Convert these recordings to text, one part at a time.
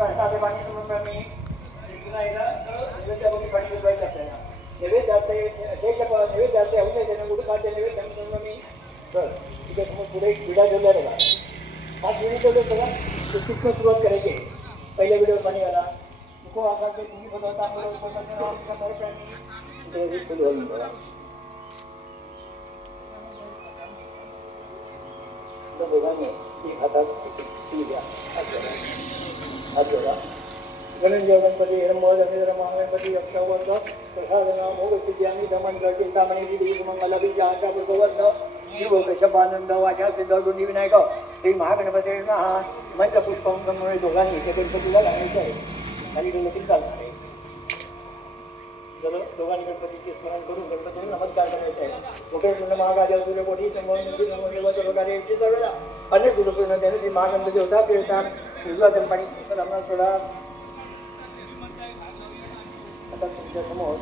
साधे पाणी समजून मी पुन्हा एकदा नैवेद्यामध्ये पाणी फिरवायचं आपल्याला नैवेद्याचे नैवेद्याचे हवे त्याने उडकाचे नैवेद्य समजून मी तर तिथे समोर पुढे एक विडा ठेवला बघा 5 मिनिट ठेवले बघा तिथनं सुरुवात करायची पहिल्या व्हिडिओ पाणी आला नको आकाशे तुम्ही बघा दोघांनी एक हातात द्या गणेश गणपती हिरंब धनेन्द्र महागणपती यक्षवर्ध प्रसादना मोगसिद्धी आणि धमंत्र चिंतामणी देवी मंगल बीज आशा बुद्धवर्ध शिव कश्यपानंद वाचा सिद्ध दोन्ही विनायक श्री महागणपती हा मंत्रपुष्पांमुळे दोघांनी ते गणपतीला घालायचं आहे खाली गेलं तरी चालणार आहे दोघांनी गणपतीचे स्मरण करून गणपतीला नमस्कार करायचा आहे मुकेश म्हणून महागाजा सूर्यकोटी प्रकारे अनेक गुरुपूर्ण त्याने श्री महागणपती होता ते येतात उजवा पाणी आम्हाला थोडा आता तुमच्या समोर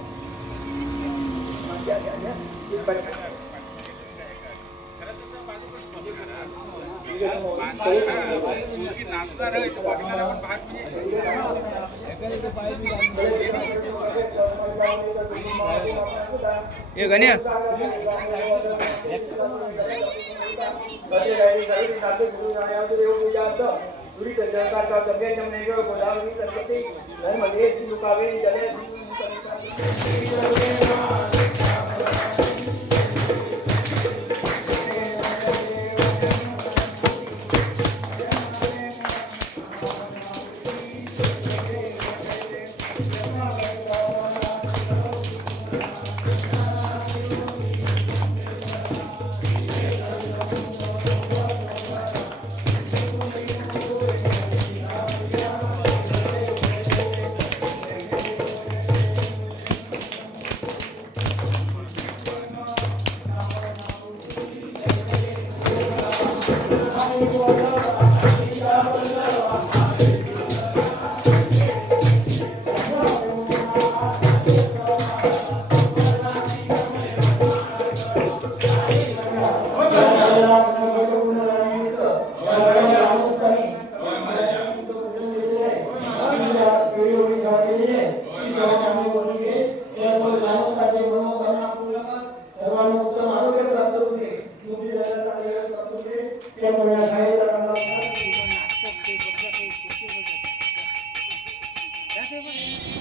ये गण्या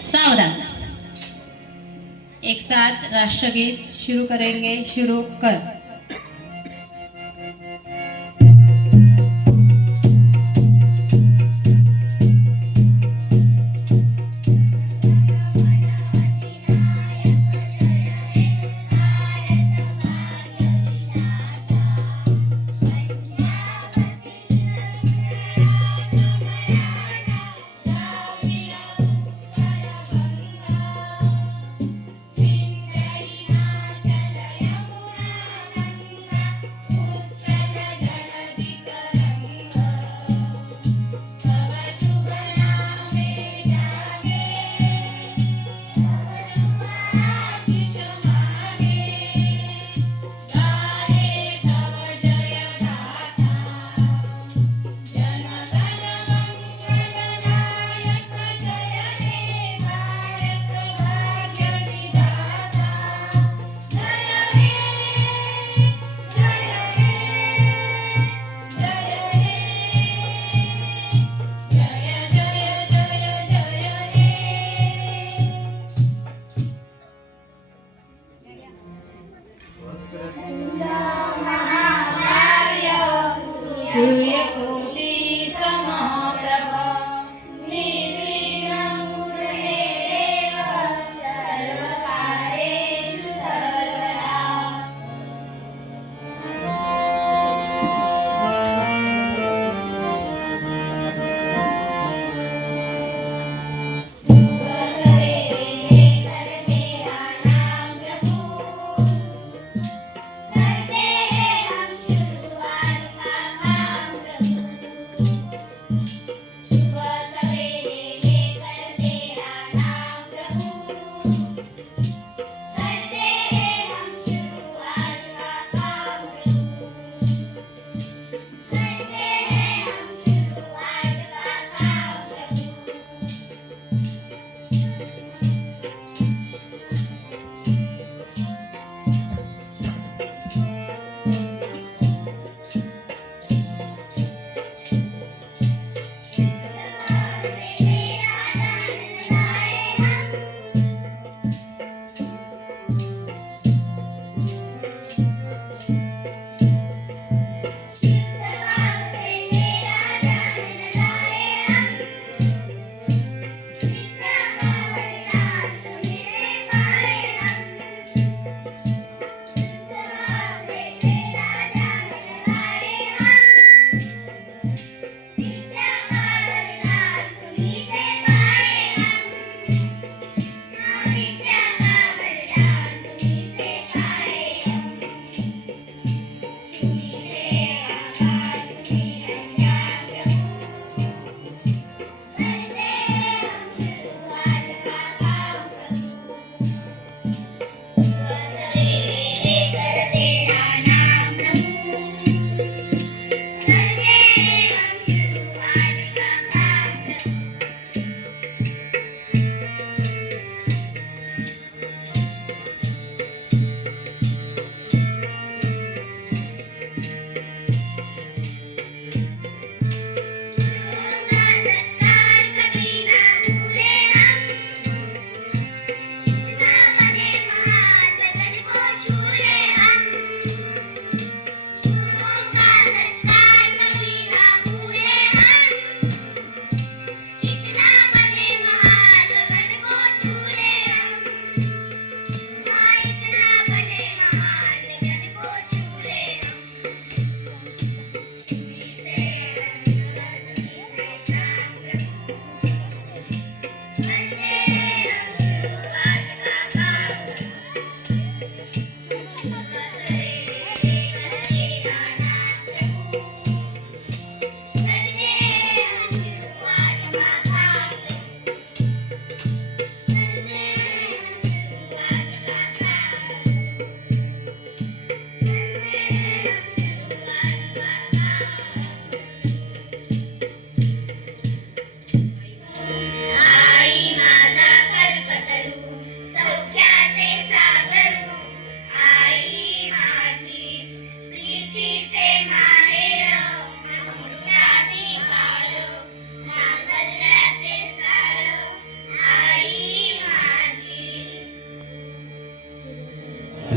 सावधान एक साथ राष्ट्रगीत शुरू करेंगे शुरू कर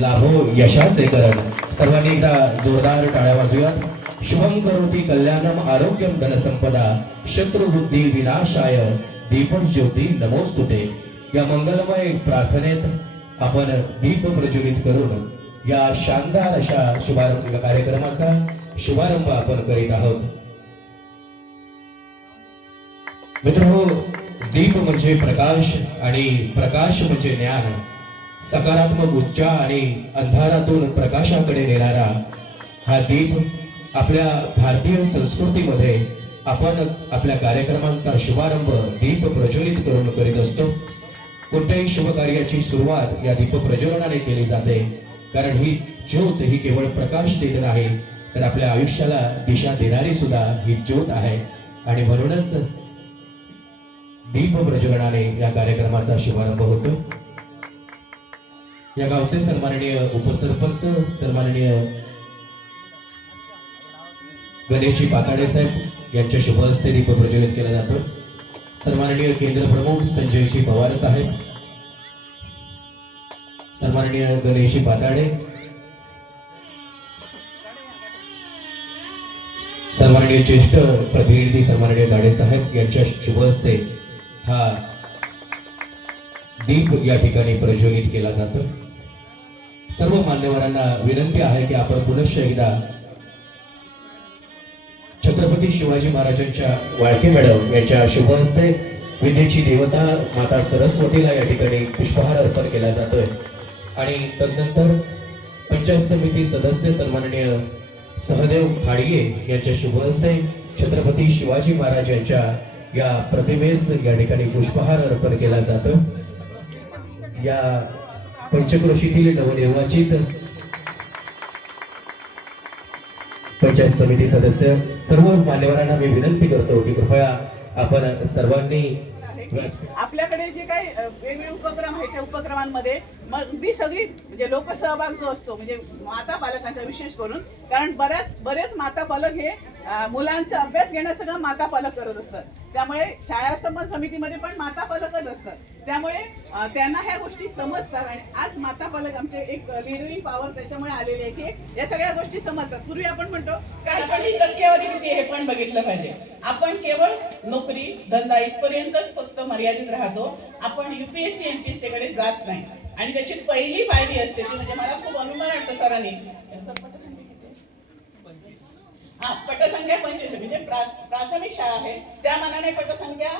लाभो यशाचे करण. सर्वांनी एकदा जोरदार टाळ्या वाजूयात. शुभं करोति कल्याणम आरोग्यम धनसंपदा शत्रुबुद्धी विनाशाय दीपक ज्योती नमोस्तुते. या मंगलमय प्रार्थनेत आपण दीप प्रज्वलित करून या शानदार अशा शुभारंभ कार्यक्रमाचा शुभारंभ आपण करीत आहोत. मित्रहो, दीप म्हणजे प्रकाश आणि प्रकाश म्हणजे ज्ञान. सकारात्मक ऊर्जा आणि अंधारातून प्रकाशाकडे नेणारा हा दीप आपल्या भारतीय संस्कृतीमध्ये आपण आपल्या कार्यक्रमांचा शुभारंभ दीप प्रज्वलित करून करीत असतो. कोणत्याही शुभ कार्याची सुरुवात या दीप प्रज्वलनाने केली जाते, कारण ही ज्योत ही केवळ प्रकाश देत नाही, तर आपल्या आयुष्याला दिशा देणारी सुद्धा ही ज्योत आहे. आणि म्हणूनच दीप प्रज्वलनाने या कार्यक्रमाचा शुभारंभ होतो. या गावचे सन्माननीय उपसरपंच सन्माननीय गणेशजी पाताडे साहेब यांच्या शुभ हस्ते दीप प्रज्वलित केला जातो. सन्माननीय केंद्र प्रमुख संजयजी पवार साहेब, सन्माननीय गणेशजी पाताडे, सन्माननीय ज्येष्ठ प्रतिनिधी सन्माननीय गाडे साहेब यांच्या शुभ हस्ते हा दीप या ठिकाणी प्रज्वलित केला जातो. सर्व मान्यवरांना विनंती आहे की आपण पुनश्च एकदा छत्रपती शिवाजी महाराजांच्या वाळके मॅडम यांच्या शुभ हस्ते विद्येची देवता माता सरस्वतीला या ठिकाणी पुष्पहार अर्पण केला जातोय. आणि तदनंतर पंचायत समिती सदस्य सन्माननीय सहदेव खाडगे यांच्या शुभ हस्ते छत्रपती शिवाजी महाराज यांच्या या प्रतिमेस या ठिकाणी पुष्पहार अर्पण केला जातो. या पंचक्रोशीतील नवनिर्वाचित पंचायत समिती सदस्य सर्व मान्यवरांना मी विनंती करतो की कृपया आपण सर्वांनी आपल्याकडे जे काही वेगवेगळे उपक्रम आहेत त्या उपक्रमांमध्ये अगदी सगळी म्हणजे लोकसहभाग जो असतो म्हणजे माता पालकांचा विशेष करून, कारण बरेच माता पालक हे मुलांचा अभ्यास घेण्याचं काम माता पालक करत असतात. त्यामुळे शाळा व्यवस्थापन समितीमध्ये पण माता पालकच असतात. त्यामुळे त्यांना ह्या गोष्टी समजतात आणि आज माता पालक आमचे एक लिडरिंग पॉवर त्याच्यामुळे आलेली आहे की या सगळ्या गोष्टी समजतात. पूर्वी आपण म्हणतो काय पण ही टक्केवारी किती हे पण बघितलं पाहिजे. आपण केवळ नोकरी धंदा इथपर्यंतच फक्त मर्यादित राहतो. आपण UPSC MPSC कडे जात नाही आणि त्याची पहिली पायरी असते ती म्हणजे मला खूप अभिमान वाटतो सरांनी पटसंख्या 25 म्हणजे प्राथमिक शाळा आहे त्या मानाने पटसंख्या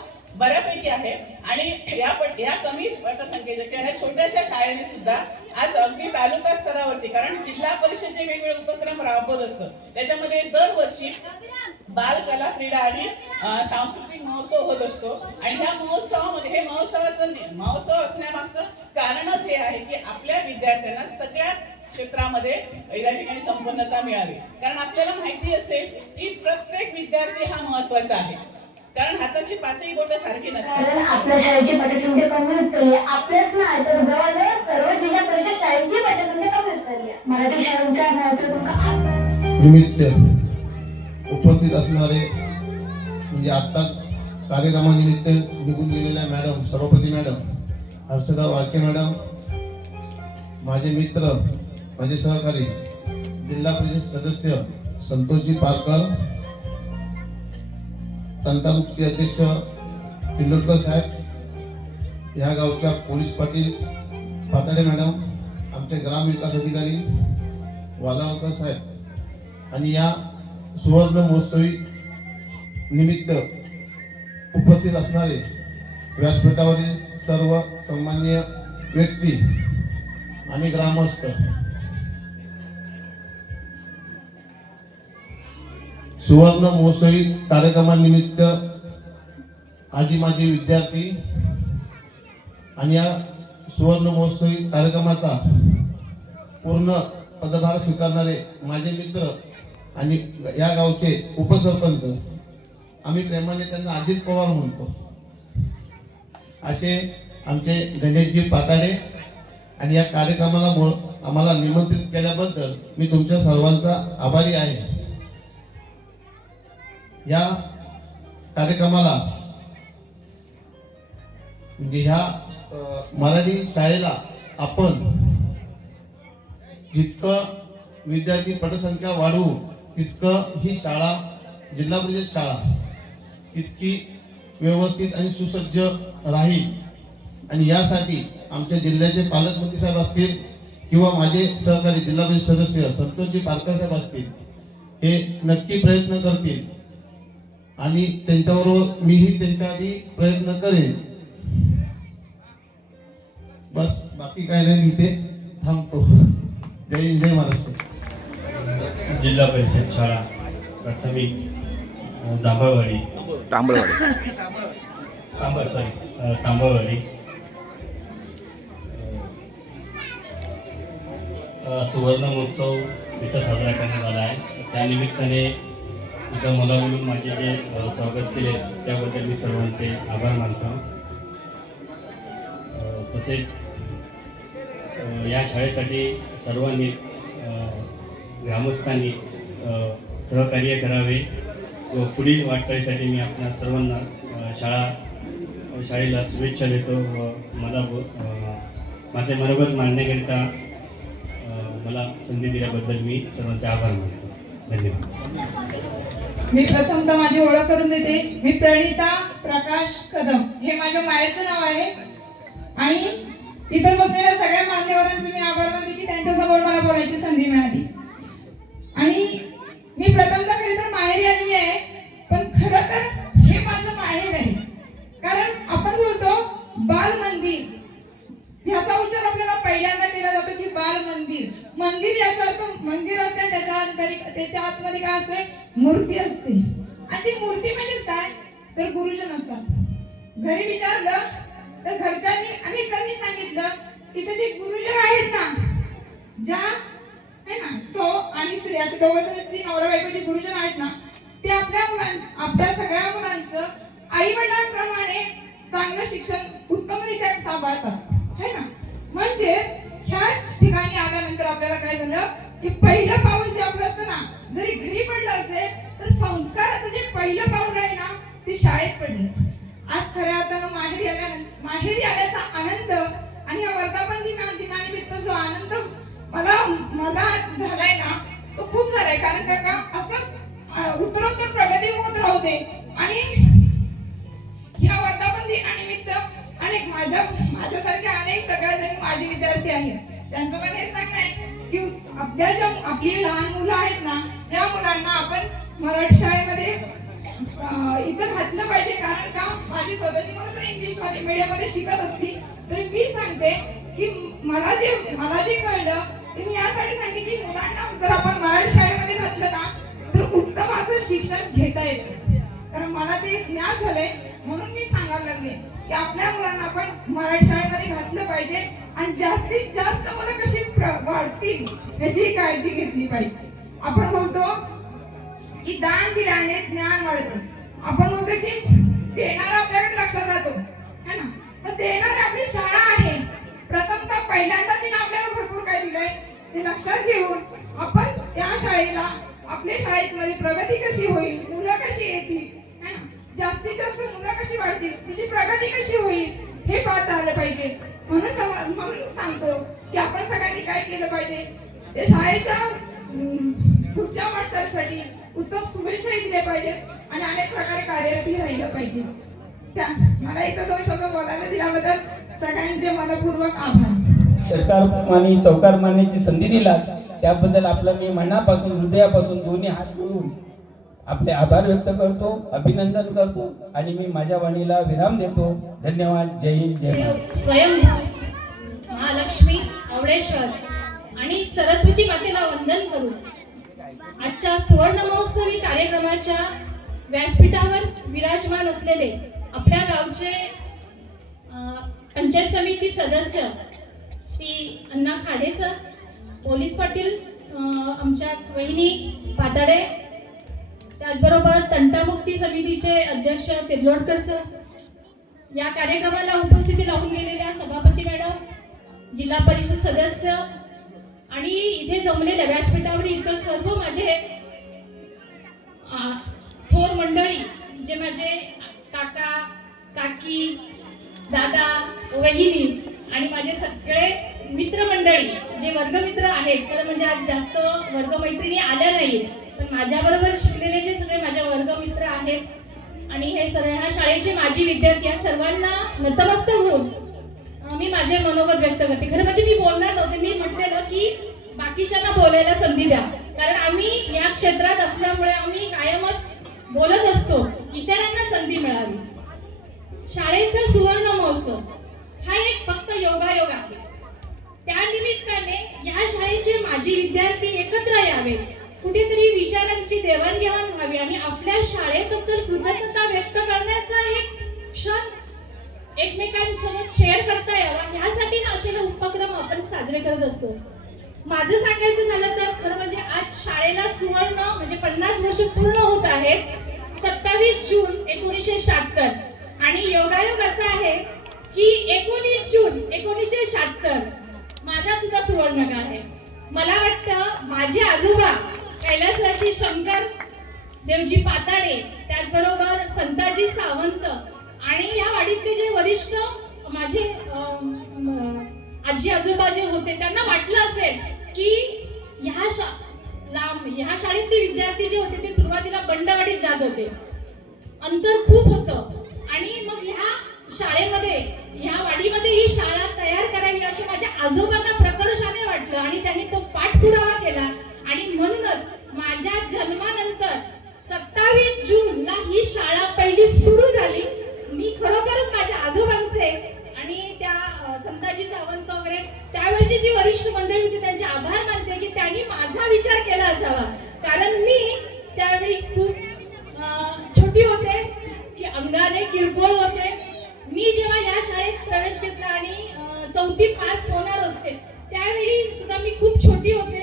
बऱ्यापैकी आहे. आणि या कमी पटसंख्येच्या किंवा ह्या छोट्याशा शाळेने सुद्धा आज अगदी तालुका स्तरावरती, कारण जिल्हा परिषद जे वेगवेगळे उपक्रम राबवत असतं त्याच्यामध्ये दरवर्षी बालकला क्रीडा आणि सांस्कृतिक महोत्सव होत असतो. आणि ह्या महोत्सवामध्ये हे महोत्सव असण्यामागचं कारणच हे आहे की आपल्या विद्यार्थ्यांना सगळ्या क्षेत्रामध्ये या ठिकाणी संपन्नता मिळावी. कारण आपल्याला माहिती असेल की प्रत्येक विद्यार्थी हा महत्वाचा आहे, कारण हाताची पाचही बोटं सारखी नसतात. कारण आपल्या शाळेची पटसंख्या कमी होत चालली आहे. आपल्याच नाही तर जवळजवळ सर्व जिल्हा परिषद शाळेची पटसंख्या कमी होत चालली आहे. मराठी शाळांचा महत्त्व तुमका निमित्त उपस्थित असणारे म्हणजे आत्ताच कार्यक्रमानिमित्त निघून गेलेल्या मॅडम, सभापती मॅडम हर्षदा वाळके मॅडम, माझे मित्र, माझे सहकारी जिल्हा परिषद सदस्य संतोषजी पारकर, तंटामुक्ती अध्यक्ष पिल्लोटकर साहेब, या गावच्या पोलीस पाटील पाताडे मॅडम, आमचे ग्रामविकास अधिकारी वालावकर साहेब आणि या सुवर्ण महोत्सवी निमित्त उपस्थित असणारे व्यासपीठावरील सर्व सन्माननीय व्यक्ती आणि ग्रामस्थ, सुवर्ण महोत्सवी कार्यक्रमानिमित्त आजी माजी विद्यार्थी आणि या सुवर्ण महोत्सवी कार्यक्रमाचा पूर्ण पदभार स्वीकारणारे माझे मित्र आणि या गावचे उपसरपंच, आम्ही प्रेमाने त्यांना अजित पवार म्हणतो, असे आमचे गणेशजी पाताडे. आणि या कार्यक्रमाला आम्हाला निमंत्रित केल्याबद्दल मी तुमच्या सर्वांचा आभारी आहे. या कार्यक्रमाला म्हणजे ह्या मराठी शाळेला आपण जितकं विद्यार्थी पटसंख्या वाढवू तितकं ही शाळा जिल्हा परिषद शाळा तितकी व्यवस्थित आणि सुसज्ज राहील. आणि यासाठी आमच्या जिल्ह्याचे पालकमंत्री साहेब असतील किंवा माझे सहकारी जिल्हा परिषद सदस्य संतोषजी पारकर साहेब असतील, हे नक्की प्रयत्न करतील आणि त्यांच्याबरोबर मीही त्यांच्या आधी प्रयत्न करेन. बस बाकी काय नाही, मी ते थांबतो. जय हिंद, जय महाराष्ट्र. जिल्हा परिषद शाळा प्राथमिक जांभळवाडी तांबळवाडी सुवर्ण महोत्सव इथं साजरा करण्यात आला आहे. त्यानिमित्ताने इथं मला बोलून माझे जे स्वागत केले त्याबद्दल मी सर्वांचे आभार मानतो. तसेच या शाळेसाठी सर्वांनी ग्रामस्थांनी सहकार्य करावे व पुढील वाटचालीसाठी मी आपल्या सर्वांना शाळेला शुभेच्छा देतो व मला माझे मनोगत मांडण्याकरिता मला संधी दिल्याबद्दल मी सर्वांचे आभार मानतो. धन्यवाद. मी प्रथमतः माझी ओळख करून देते. मी प्रणिता प्रकाश कदम, हे माझ्या मायेचं नाव आहे. आणि इथं बसलेल्या सगळ्या मान्यवरांचे मी आभार मानते की त्यांच्यासमोर मला बोलायची संधी मिळाली. आणि मी प्रथमतः खरं तर माहेरी आलेली आहे, पण खरं तर हे माझं माहेर आहे. कारण आपण बोलतो बाल मंदिर, ह्याचा उच्चार आपल्याला पहिल्यांदा केला जातो की बाल मंदिर. मंदिर याचा अर्थ मंदिर असते, त्याच्या आतमध्ये काय असते, मूर्ती असते. आणि ती मूर्ती म्हणजे काय, तर गुरुजन असतात. घरी विचारलं तर घरच्यांनी अनेकांनी सांगितलं की ते जे गुरुजन आहेत ना, ज्या आहे ना सौ आणि स्त्री असे दोघं स्त्री नवरा बायको जे गुरुजन आहेत ना, ते आपल्या सगळ्या मुलांचं आई वडिलांप्रमाणे चांगलं शिक्षण उत्तमरित्या सांभाळतात, है ना. म्हणजे ह्याच ठिकाणी आल्यानंतर आपल्याला काय झालं की पहिलं पाऊल जे आपलं असतं ना, जरी घरी पडलं असेल तर संस्काराचं जे पहिलं पाऊल आहे ना, ते शाळेत पडलं. आज खऱ्या अर्थानं माहेरी आल्याचा आनंद आणि या वर्धापन दिनानिमित्त जो आनंद मला झालाय ना, तो खूप झालाय. कारण का असं उत्तरोत्तर प्रगती होत राहू दे. आणि या वर्धापन दिनानिमित्त अनेक माझ्यासारखे अनेक सगळेजण माझे विद्यार्थी आहेत, त्यांचं पण हे सांगणं आहे की आपली लहान मुलं आहेत ना, या मुलांना आपण मराठी शाळेमध्ये इथं घातलं पाहिजे. कारण का माझी स्वतःची मुलं जर इंग्लिश मीडियम मध्ये शिकत असली तरी मी सांगते की मला जे कळलं ते मी यासाठी सांगते की मुलांना जर आपण मराठी शाळेमध्ये घातलं ना, तर उत्तम असं शिक्षण घेता येतं. कारण मला ते ज्ञान झालंय, म्हणून मी सांगायला लागले की आपल्या मुलांना आपण मराठी शाळेमध्ये घातलं पाहिजे आणि जास्तीत जास्त मुलं कशी वाढतील याची काळजी घेतली पाहिजे. आपण म्हणतो की दान दिल्याने ज्ञान वाढतं. आपण म्हणतो की देणारा आपल्याकडे लक्षात राहतो, है ना. तर देणारी आपली शाळा आहे. प्रथमतः पहिल्यांदा तिने आपल्याला भरपूर काय दिलंय ते लक्षात घेऊन आपण त्या शाळेला आपल्या शाळेमध्ये प्रगती कशी होईल, मुलं कशी येतील, है ना, जास्तीत जास्त मुलं कशी वाढतील, तिची प्रगती कशी होईल हे पाहता आलं पाहिजे. म्हणून सांगतो की आपण सगळ्यांनी काय केलं पाहिजे, त्या शाळेच्या पुढच्या वाटचालीसाठी उत्तम शुभेच्छा दिल्या पाहिजेत आणि अनेक प्रकारे कार्यरत राहिलं पाहिजे. मला इथं 2 शब्द बोलायला दिल्याबद्दल सगळ्यांचे मनपूर्वक आभार. सरकार चौकार मानण्याची संधी दिला त्याबद्दल आपलं मी मनापासून हृदयापासून दोन्ही हात जोडून आपले आभार व्यक्त करतो, अभिनंदन करतो आणि मी माझ्या वाणीला विराम देतो. धन्यवाद. जय हिंद, जय भारत. स्वयंभू महालक्ष्मी आवडेश्वर आणि सरस्वती मातेला वंदन करून आजच्या सुवर्ण महोत्सवी कार्यक्रमाच्या व्यासपीठावर विराजमान असलेले आपल्या गावचे पंचायत समिती सदस्य श्री अण्णा खाडे सर, पोलीस पाटील आमच्याच वहिनी पाताडे, त्याचबरोबर तंटामुक्ती समितीचे अध्यक्ष तिर्लोटकर सर, या कार्यक्रमाला उपस्थिती लावून गेलेल्या सभापती मॅडम, जिल्हा परिषद सदस्य आणि इथे जमलेल्या व्यासपीठावर इतर सर्व माझे थोर मंडळी, जे माझे काका काकी दादा वहिनी आणि माझे सगळे मित्रमंडळी जे वर्गमित्र आहेत, खरं म्हणजे आज जास्त वर्गमैत्रिणी आल्या नाही, पण माझ्याबरोबर शिकलेले जे सगळे माझे वर्गमित्र आहेत आणि हे सर्व ह्या शाळेचे माजी विद्यार्थी, या सर्वांना नतमस्तक होऊन मी माझे मनोगत व्यक्त करते. खरं म्हणजे मी बोलणार नव्हते, मी म्हटलेलं की बाकीच्यांना बोलायला संधी द्या, कारण आम्ही या क्षेत्रात असल्यामुळे आम्ही कायमच बोलत असतो, इतरांना संधी मिळावी. शाळेचा सुवर्ण महोत्सव हा एक फक्त योगायोग आहे. त्या निमित्ताने या शाळेचे माजी विद्यार्थी एकत्र यावे, कुठेतरी विचारांची देवाणघेवाण व्हावी आणि आपल्या शाळेबद्दल कृतज्ञता व्यक्त करण्याचा एक क्षण एकमेकांसोबत शेअर करता यावा, यासाठी असे उपक्रम आपण साजरे करत असतो. माझं सांगायचं झालं तर खरं म्हणजे आज शाळेला सुवर्ण म्हणजे 50 वर्ष पूर्ण होत आहेत. 27 जून 1976 आणि योगायोग असा आहे की 19 जून 1976 माझा सुद्धा सुवर्णकाळ आहे. मला वाटतं माझे आजोबा कैलासवासी शंकर देवजी पाताडे, त्याचबरोबर संताजी सावंत आणि या वाडीतले जे वरिष्ठ माझे आजी आजोबा जे होते, त्यांना वाटलं असेल की ह्या शाळेतले विद्यार्थी जे होते ते सुरुवातीला बंडवाडीत जात होते, अंतर खूप होतं आणि मग ह्या शाळेमध्ये ह्या वाडीमध्ये ही शाळा तयार करावी असे माझ्या आजोबांना प्रकर्षाने वाटलं आणि त्यांनी तो पाठपुरावा केला आणि म्हणूनच माझ्या जन्मानंतर 27 जूनला ही शाळा पहिली सुरू झाली. मी खरोखरच माझ्या आजोबांचे आणि त्या संताजी सावंत वगैरे त्यावेळची जी वरिष्ठ मंडळी होती त्यांचे आभार मानते की त्यांनी माझा विचार केला असावा, कारण मी त्यावेळी खूप छोटी होते की अंगाने किरकोळ होते. मी जेव्हा या शाळेत प्रवेश घेतला आणि 4थी पास होणार असते त्यावेळी सुद्धा मी खूप छोटी होते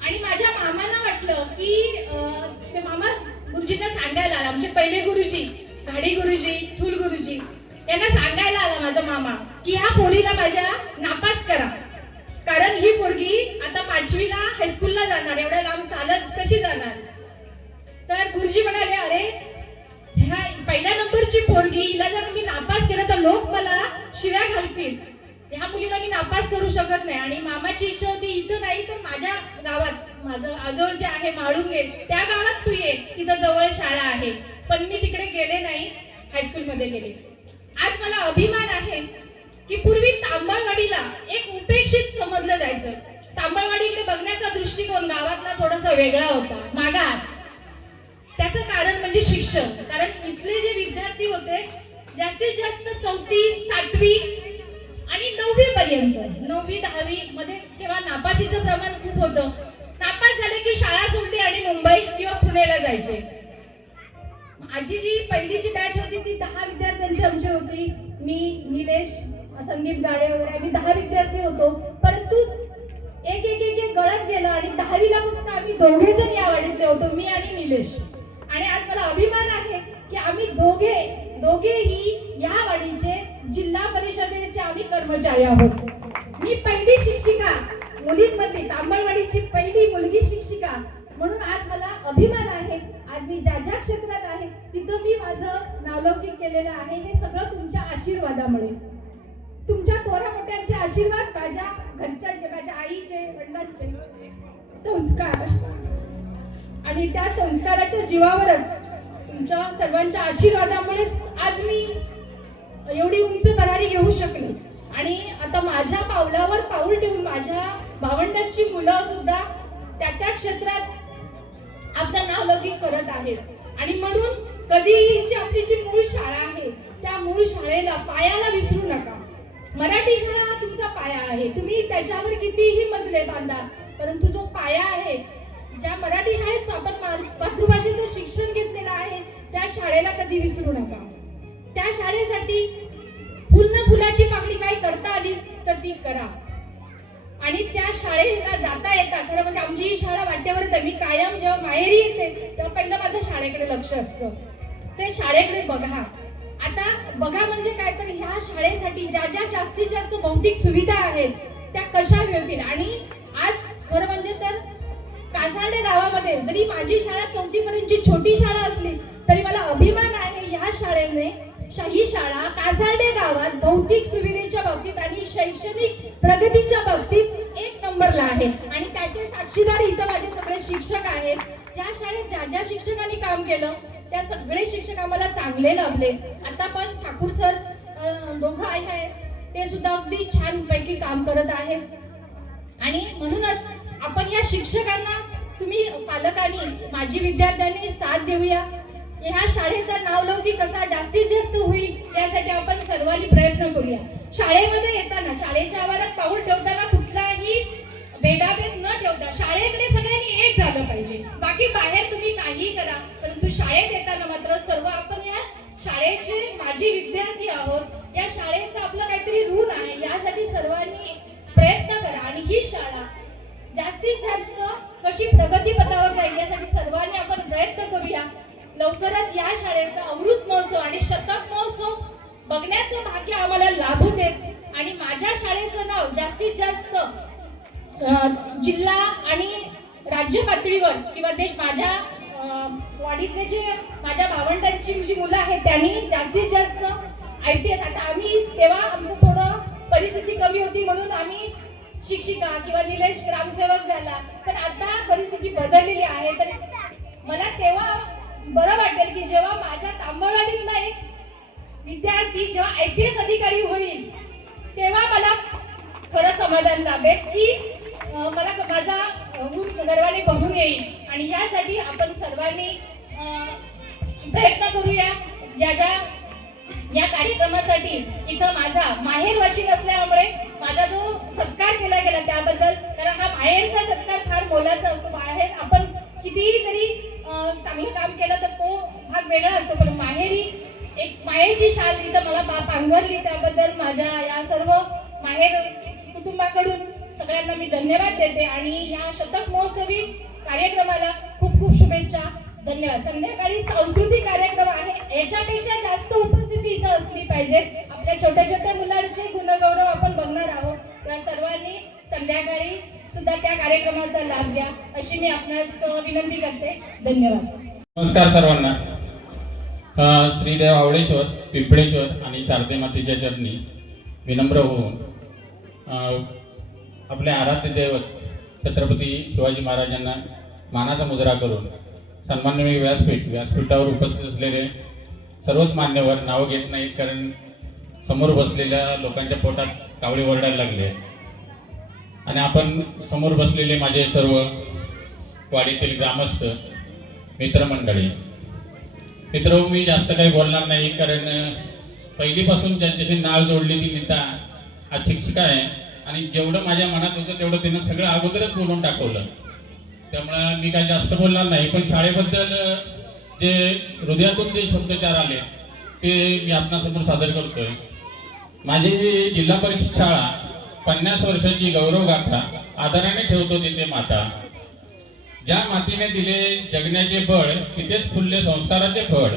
आणि माझ्या मामांना वाटलं की ते मामा गुरुजींना सांगायला आला, आमचे पहिले गुरुजी घाडी गुरुजी, थुल गुरुजी यांना सांगायला आला माझा मामा की ह्या पोरीला माझ्या नापास करा, कारण ही पोरगी आता 5वीला हायस्कूलला जाणार, एवढ्या लांब चालत कशी जाणार. तर गुरुजी म्हणाले, अरे ह्या पहिल्या नंबरची पोरगी हिला जर मी नापास केलं तर लोक मला शिव्या घालतील, ह्या मुलीला मी नापास करू शकत नाही. आणि मामाची इच्छा होती इथं नाही तर माझ्या गावात, माझं आजोळ जे आहे माळुंगे त्या गावात तू ये, तिथं जवळ शाळा आहे. पण मी तिकडे गेले नाही, हायस्कूलमध्ये गेले. आज मला अभिमान आहे की पूर्वी तांबळवाडीला एक उपेक्षित समजलं जायचं. तांबळवाडीकडे बघण्याचा दृष्टिकोन गावातला थोडासा वेगळा होता, मागास. त्याचं कारण म्हणजे शिक्षण, कारण इथले जे विद्यार्थी होते जास्तीत जास्त 4थी 7वी आणि 9वी पर्यंत, 9वी 10वी मध्ये तेव्हा नापाशीचं प्रमाण खूप होतं. नापास झाले की शाळा सोडली आणि मुंबई किंवा पुण्याला जायचे. माझी जी पहिलीची बॅच होती ती 10 विद्यार्थ्यांची आमची होती. मी, निलेश, संदीप गाडे वगैरे आम्ही 10 विद्यार्थी होतो. परंतु एक एक एक एक गळत गेला आणि 10वीला फक्त आम्ही दोघे जण या वाडीतले होतो, मी आणि निलेश. आणि आज मला अभिमान आहे की आम्ही दोघेही या वाडीचे जिल्हा परिषदेचे आम्ही कर्मचारी आहोत. मी पहिली शिक्षिका मुलींमधली, तांबळवाडीची पहिली मुलगी शिक्षिका म्हणून आज मला अभिमान आहे. आज मी ज्या ज्या क्षेत्रात आहे तिथं मी माझं नावलौकिक केलेलं आहे. हे सगळं तुमच्या आशीर्वादामुळे, तुमच्या थोरा मोठ्यांचे आशीर्वाद, माझ्या घरच्यांचे, माझ्या आईचे, वडिलांचे संस्कार आणि त्या संस्काराच्या जीवावरच तुमच्या सर्वांच्या आशीर्वादामुळेच आज मी एवढी उंच भरारी घेऊ शकले. आणि आता माझ्या पावलावर पाऊल ठेवून माझ्या भावंडांची मुलं सुद्धा त्या त्या क्षेत्रात आपलं नाव लौकिक करत आहेत. आणि म्हणून कधीही जी आपली जी मूळ शाळा आहे त्या मूळ शाळेला, पायाला विसरू नका. मराठी शाळा हा तुमचा पाया आहे. तुम्ही त्याच्यावर कितीही मजले बांधा, परंतु जो पाया आहे, ज्या मराठी शाळेत आपण मातृभाषेचं शिक्षण घेतलेलं आहे त्या शाळेला कधी विसरू नका. त्या शाळेसाठी फुलाची पाकळी काही करता आली तर ती करा. आणि त्या शाळेला जाता येता, खरं म्हणजे आमची ही शाळा वाटेवरच आहे. मी कायम जेव्हा माहेरी येते तेव्हा पहिलं माझं शाळेकडे लक्ष असतं. ते शाळेकडे बघा. आता बघा म्हणजे काय, तर ह्या शाळेसाठी ज्या ज्या जास्तीत जास्त भौतिक सुविधा आहेत त्या कशा मिळतील. आणि आज खरं म्हणजे तर कासार्डे गावामध्ये जरी माझी शाळा 4थी पर्यंतची छोटी शाळा असली तरी मला अभिमान आहे ह्या शाळेने, ही शाळा कासार्डे गावात भौतिक सुविधेच्या बाबतीत आणि शैक्षणिक प्रगतीच्या बाबतीत एक नंबरला आहे आणि त्याचे साक्षीदार इथं माझे सगळे शिक्षक आहेत. या शाळेत ज्या ज्या शिक्षकांनी काम केलं त्या सगळे शिक्षक आम्हाला चांगले लाभले. आता पण ठाकूर सर दोघं आहे ते सुद्धा अगदी छान पैकी काम करत आहेत. आणि म्हणूनच आपण या शिक्षकांना तुम्ही पालकांनी माजी विद्यार्थ्यांनी साथ देऊया. ह्या शाळेचं नावलौकिक कसा जास्तीत जास्त होईल यासाठी आपण सर्वांनी प्रयत्न करूया. शाळेमध्ये येताना शाळेच्या आवारात पाऊल ठेवताना कुठलाही भेदाभेद न ठेवता शाळेकडे सगळ्यांनी एक झालं पाहिजे. बाकी बाहेर तुम्ही काही करा परंतु शाळेत येताना मात्र सर्व आपण या शाळेचे माजी विद्यार्थी आहोत. या शाळेचं आपलं काहीतरी ऋण आहे यासाठी सर्वांनी प्रयत्न करा आणि ही शाळा जास्तीत जास्त कशी प्रगतीपथावर जाईल यासाठी सर्वांनी आपण प्रयत्न करूया. लवकरच या शाळेचा अमृत महोत्सव आणि शतक महोत्सव बघण्याचं भाग्य आम्हाला लाभू देत आणि माझ्या शाळेचं नाव जास्तीत जास्त जिल्हा आणि राज्य पातळीवर किंवा देश माझ्या वाडीतले जे माझ्या भावंडांची जी मुलं आहेत त्यांनी जास्तीत जास्त IPS. आता आम्ही तेव्हा आमचं थोडं परिस्थिती कमी होती म्हणून आम्ही शिक्षिका किंवा निलेश ग्रामसेवक झाला, पण आता परिस्थिती बदललेली आहे. तर मला तेव्हा बरं वाटेल की जेव्हा माझ्या तांबवाडीतला एक विद्यार्थी जेव्हा IPS अधिकारी होईल तेव्हा मला खरं समाधान लाभेल की मला माझा ऊन गर्वाने भरून येईल. आणि यासाठी आपण सर्वांनी प्रयत्न करूया. ज्या ज्या या कार्यक्रमासाठी इथं माझा माहेर वाशिक असल्यामुळे माझा जो सत्कार केला गेला त्याबद्दल, कारण हा माहेरचा सत्कार फार मोलाचा असतो. बाहेर आपण कितीही तरी चांगलं काम केलं तर तो भाग वेगळा असतो, पण माहेरी एक मायेची शाल इथं मला पांघरली त्याबद्दल माझ्या या सर्व माहेर कुटुंबाकडून सगळ्यांना मी धन्यवाद देते आणि या शतक महोत्सवी कार्यक्रमाला खूप खूप शुभेच्छा. धन्यवाद. संध्याकाळी सांस्कृतिक कार्यक्रम आहे, याच्यापेक्षा जास्त उपस्थिती इथं असली पाहिजे. आपल्या छोट्या छोट्या मुलांचे गुणगौरव आपण बघणार आहोत. त्या सर्वांनी संध्याकाळी सुद्धा त्या कार्यक्रमाचा लाभ घ्या अशी मी आपणास विनंती करते. धन्यवाद. नमस्कार सर्वांना. श्रीदेव आवळेश्वर, पिंपळेश्वर आणि शारदे मातेच्या चरणी विनम्र होऊन आपले आराध्य दैवत छत्रपती शिवाजी महाराजांना मानाचा मुजरा करून सन्माननीय व्यासपीठावर उपस्थित असलेले सर्वच मान्यवर नावं घेत नाहीत, कारण समोर बसलेल्या लोकांच्या पोटात कावळे ओरडायला लागले आणि आपण समोर बसलेले माझे सर्व वाडीतील ग्रामस्थ मित्रमंडळी. मी जास्त काही बोलणार नाही, कारण पहिलीपासून ज्यांच्याशी नाव जोडली ती नीता आज शिक्षिका आहे आणि जेवढं माझ्या मनात होतं तेवढं तिनं सगळं अगोदरच बोलून टाकवलं. त्यामुळं मी काही जास्त बोलणार नाही, पण शाळेबद्दल जे हृदयातून जे शब्दचार आले ते मी आपणासमोर सादर करतोय. माझी जी जिल्हा परिषद शाळा 50 वर्षाची गौरव गाथा आदराने ठेवतो तिथे माता. ज्या मातीने दिले जगण्याचे बळ तिथेच फुलले संस्काराचे फळ.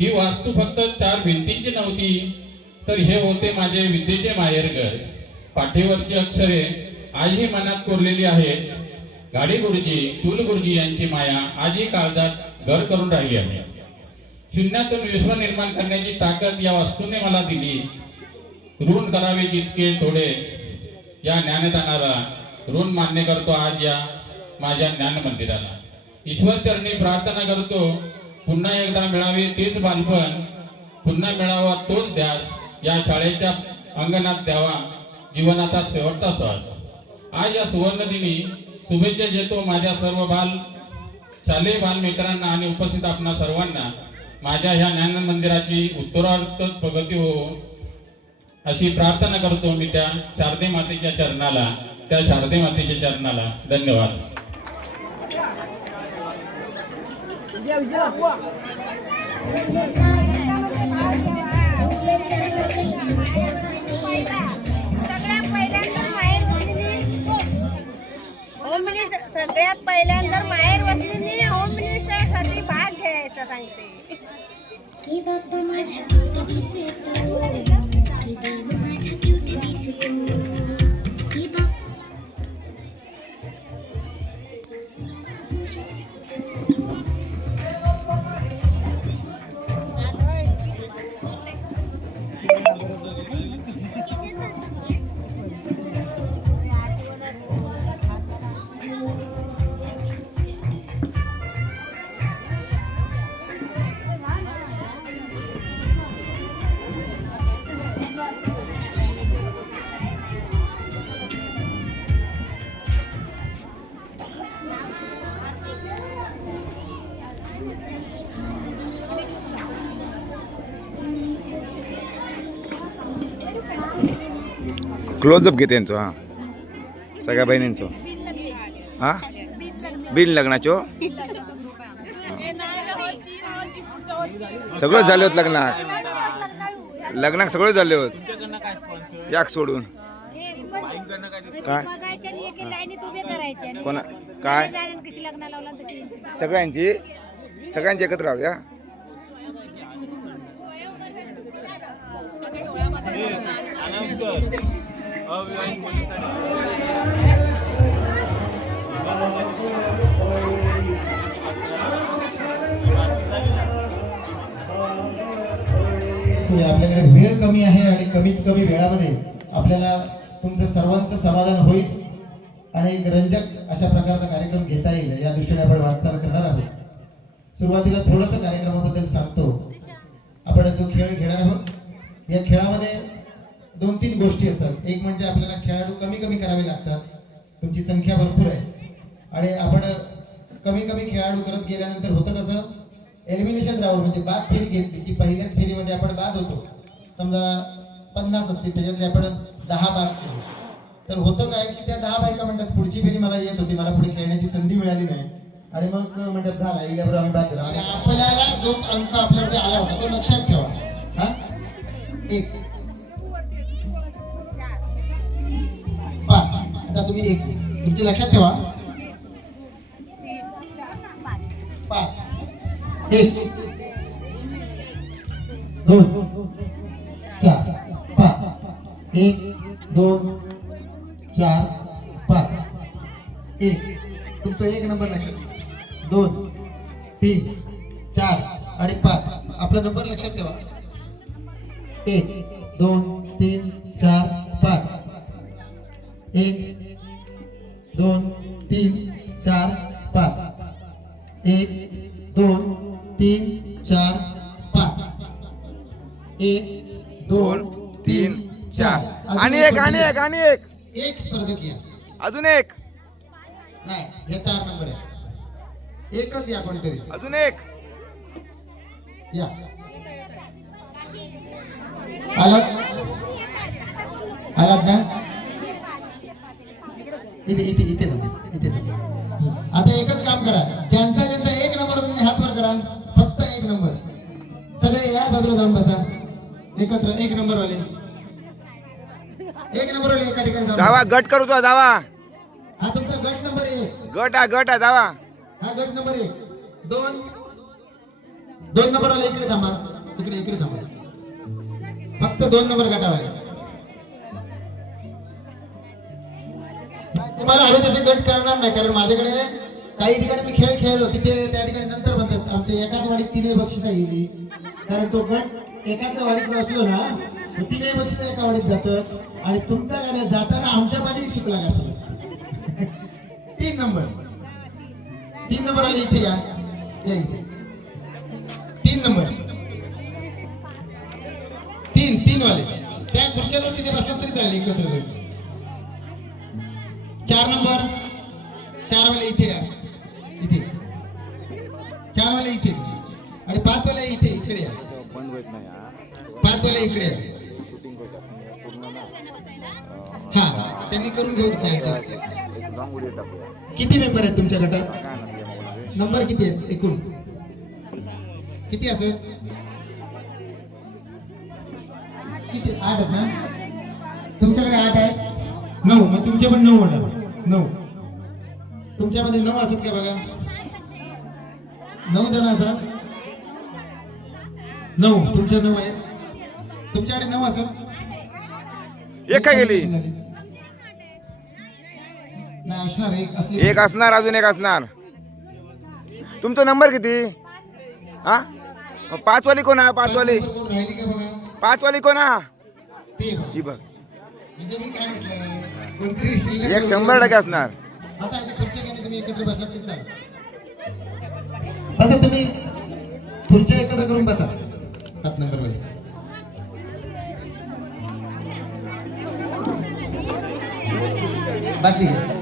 ही वास्तू फक्त 4 भिंतींची नव्हती, तर हे होते माझे विद्येचे माहेरघर. पाठीवरची अक्षरे आजही मनात कोरलेली आहेत. गाडी गुरुजी, टूल गुरुजी यांची माया आजही काळजात घर करून राहिली आहे. शून्यातून विश्व निर्माण करण्याची ताकद या वास्तूने मला दिली. ऋण करावे जितके थोडे या ज्ञानदानाला, ऋण मान्य करतो आज या माझ्या ज्ञान मंदिराला. ईश्वर चरणी प्रार्थना करतो पुन्हा एकदा मिळावे तेच बालपण, पुन्हा मिळावा तोच ध्यास, या शाळेच्या अंगणात द्यावा जीवनाचा शेवटचा श्वास. आज या सुवर्ण दिनी शुभेच्छा देतो माझ्या सर्व शालेय बालमित्रांना आणि उपस्थित आपणा सर्वांना. माझ्या ह्या ज्ञान मंदिराची उत्तरोत्तर प्रगती हो अशी प्रार्थना करतो मी त्या शारदे मातेच्या चरणाला. धन्यवाद. सगळ्यात पहिल्यांदा माहेर वस्तीने होम मिनिस्टरसाठी भाग घ्यायचा सांगते की बाप्पा माझा क्यूट दिसतो, की देव माझा क्यूट दिसतो, की क्लोजअप घे त्यांचो हां सगळ्या बहिणींचो हां बिन लग्नाच्यो सगळं झाले होत लग्नाक सगळं झाले होत याक सोडून काय कोणा काय सगळ्यांची एकत्र राहूया आपल्याकडे वेळ कमी आहे आणि कमीत कमी वेळामध्ये आपल्याला तुमचं सर्वांचं समाधान होईल आणि एक रंजक अशा प्रकारचा कार्यक्रम घेता येईल या दृष्टीने आपण वाटचाल करणार आहोत. सुरुवातीला थोडंसं कार्यक्रमाबद्दल सांगतो. आपण जो खेळ घेणार आहोत या खेळामध्ये 2-3 गोष्टी असतात. एक म्हणजे आपल्याला खेळाडू कमी करावे लागतात. तुमची संख्या भरपूर आहे आणि आपण कमी खेळाडू करत गेल्यानंतर होतं कसं एलिमिनेशन राऊंड म्हणजे बाद फेरी घेतली की पहिल्याच फेरीमध्ये आपण बाद होतो. समजा 50 असतील त्याच्यातले आपण 10 बाद केले तर होतं काय की त्या 10 बायका म्हणतात पुढची फेरी मला येत होती, मला पुढे खेळण्याची संधी मिळाली नाही आणि मग म्हणतात झाला इल्याबरोबर आम्ही बाद झाला. आणि आपल्याला जो अंक आपल्याकडे आला होता तो लक्षात ठेवा. हा 1 5 आता तुम्ही 1 तुमचे लक्षात ठेवा 5 1 2 4 5 1 2 4 5 1 तुमचा 1 नंबर लक्षात 2 3 4 आणि 5 आपला नंबर लक्षात ठेवा 1 2 3 4 5 1 2 3 4 5 1 2 3 4 5 1 2 3 4 आणि एक एक स्पर्धकीय अजून एक नाही हे 4 नंबर आहे. एकच या कोणतरी अजून एक या आलात ना इथे आता एकच काम करा. ज्यांचा 1 नंबर हात वर करा. फक्त 1 नंबर सगळे या बाजूला जाऊन बसा एकत्र. 1 नंबर वाले 1 नंबर वाले एका ठिकाणी जावा गट करू तो जावा. हा तुमचा गट नंबर 1 गट आहे जावा. हा गट नंबर 1 2 नंबर वाले इकडे थांबा. इकडे थांबा. फक्त 2 नंबर गटावाले तुम्हाला हवे तसे गट करणार नाही कारण माझ्याकडे काही ठिकाणी मी खेळ खेळलो तिथे त्या ठिकाणी नंतर म्हणतात आमच्या एकाच वाडीत 3 बक्षिसं येईल कारण तो गट एकाच वाडीत असलो ना 3 बक्षिसं एका वाडीत जातं आणि तुमचा काय जाताना आमच्या वाडीत शिकला का 3 नंबर आले इथे या 3 नंबर 3 वाले त्या खुर्च्यांवर तिथे बसला तरी चालेल एकत्र जाऊन. 4 नंबर 4 वाले इथे या 4 वाले इथे आणि 5 वाले इकडे या 5 वाले इकडे या. हा त्यांनी करून घेऊ ऍडजस्ट. किती मेंबर आहेत तुमच्या गटात? नंबर किती आहेत एकूण? किती असेल? किती 8 आहेत ना? तुमच्याकडे 8 आहेत 9 मग तुमचे पण 9 होणार 9 तुमच्यामध्ये 9 असत का बघा 9 जण असतात 9 तुमच्या 9 आहे तुमच्याकडे 9 असत एक काय गेली नाही असणार एक असणार अजून एक असणार. तुमचा नंबर किती? हा 5 वाली कोण आहे? 5 वाली राहिली का बघा 5 वाली कोण आहे? ही बघ म्हणजे मी काय म्हटलं कोणतरी शिल्लक 100% असणार. असं आहे खुर्च्या घेणे तुम्ही एकत्र बसलात तरी चालेल. असं तुम्ही खुर्च्या एकत्र करून बसा 7 नंबर मध्ये.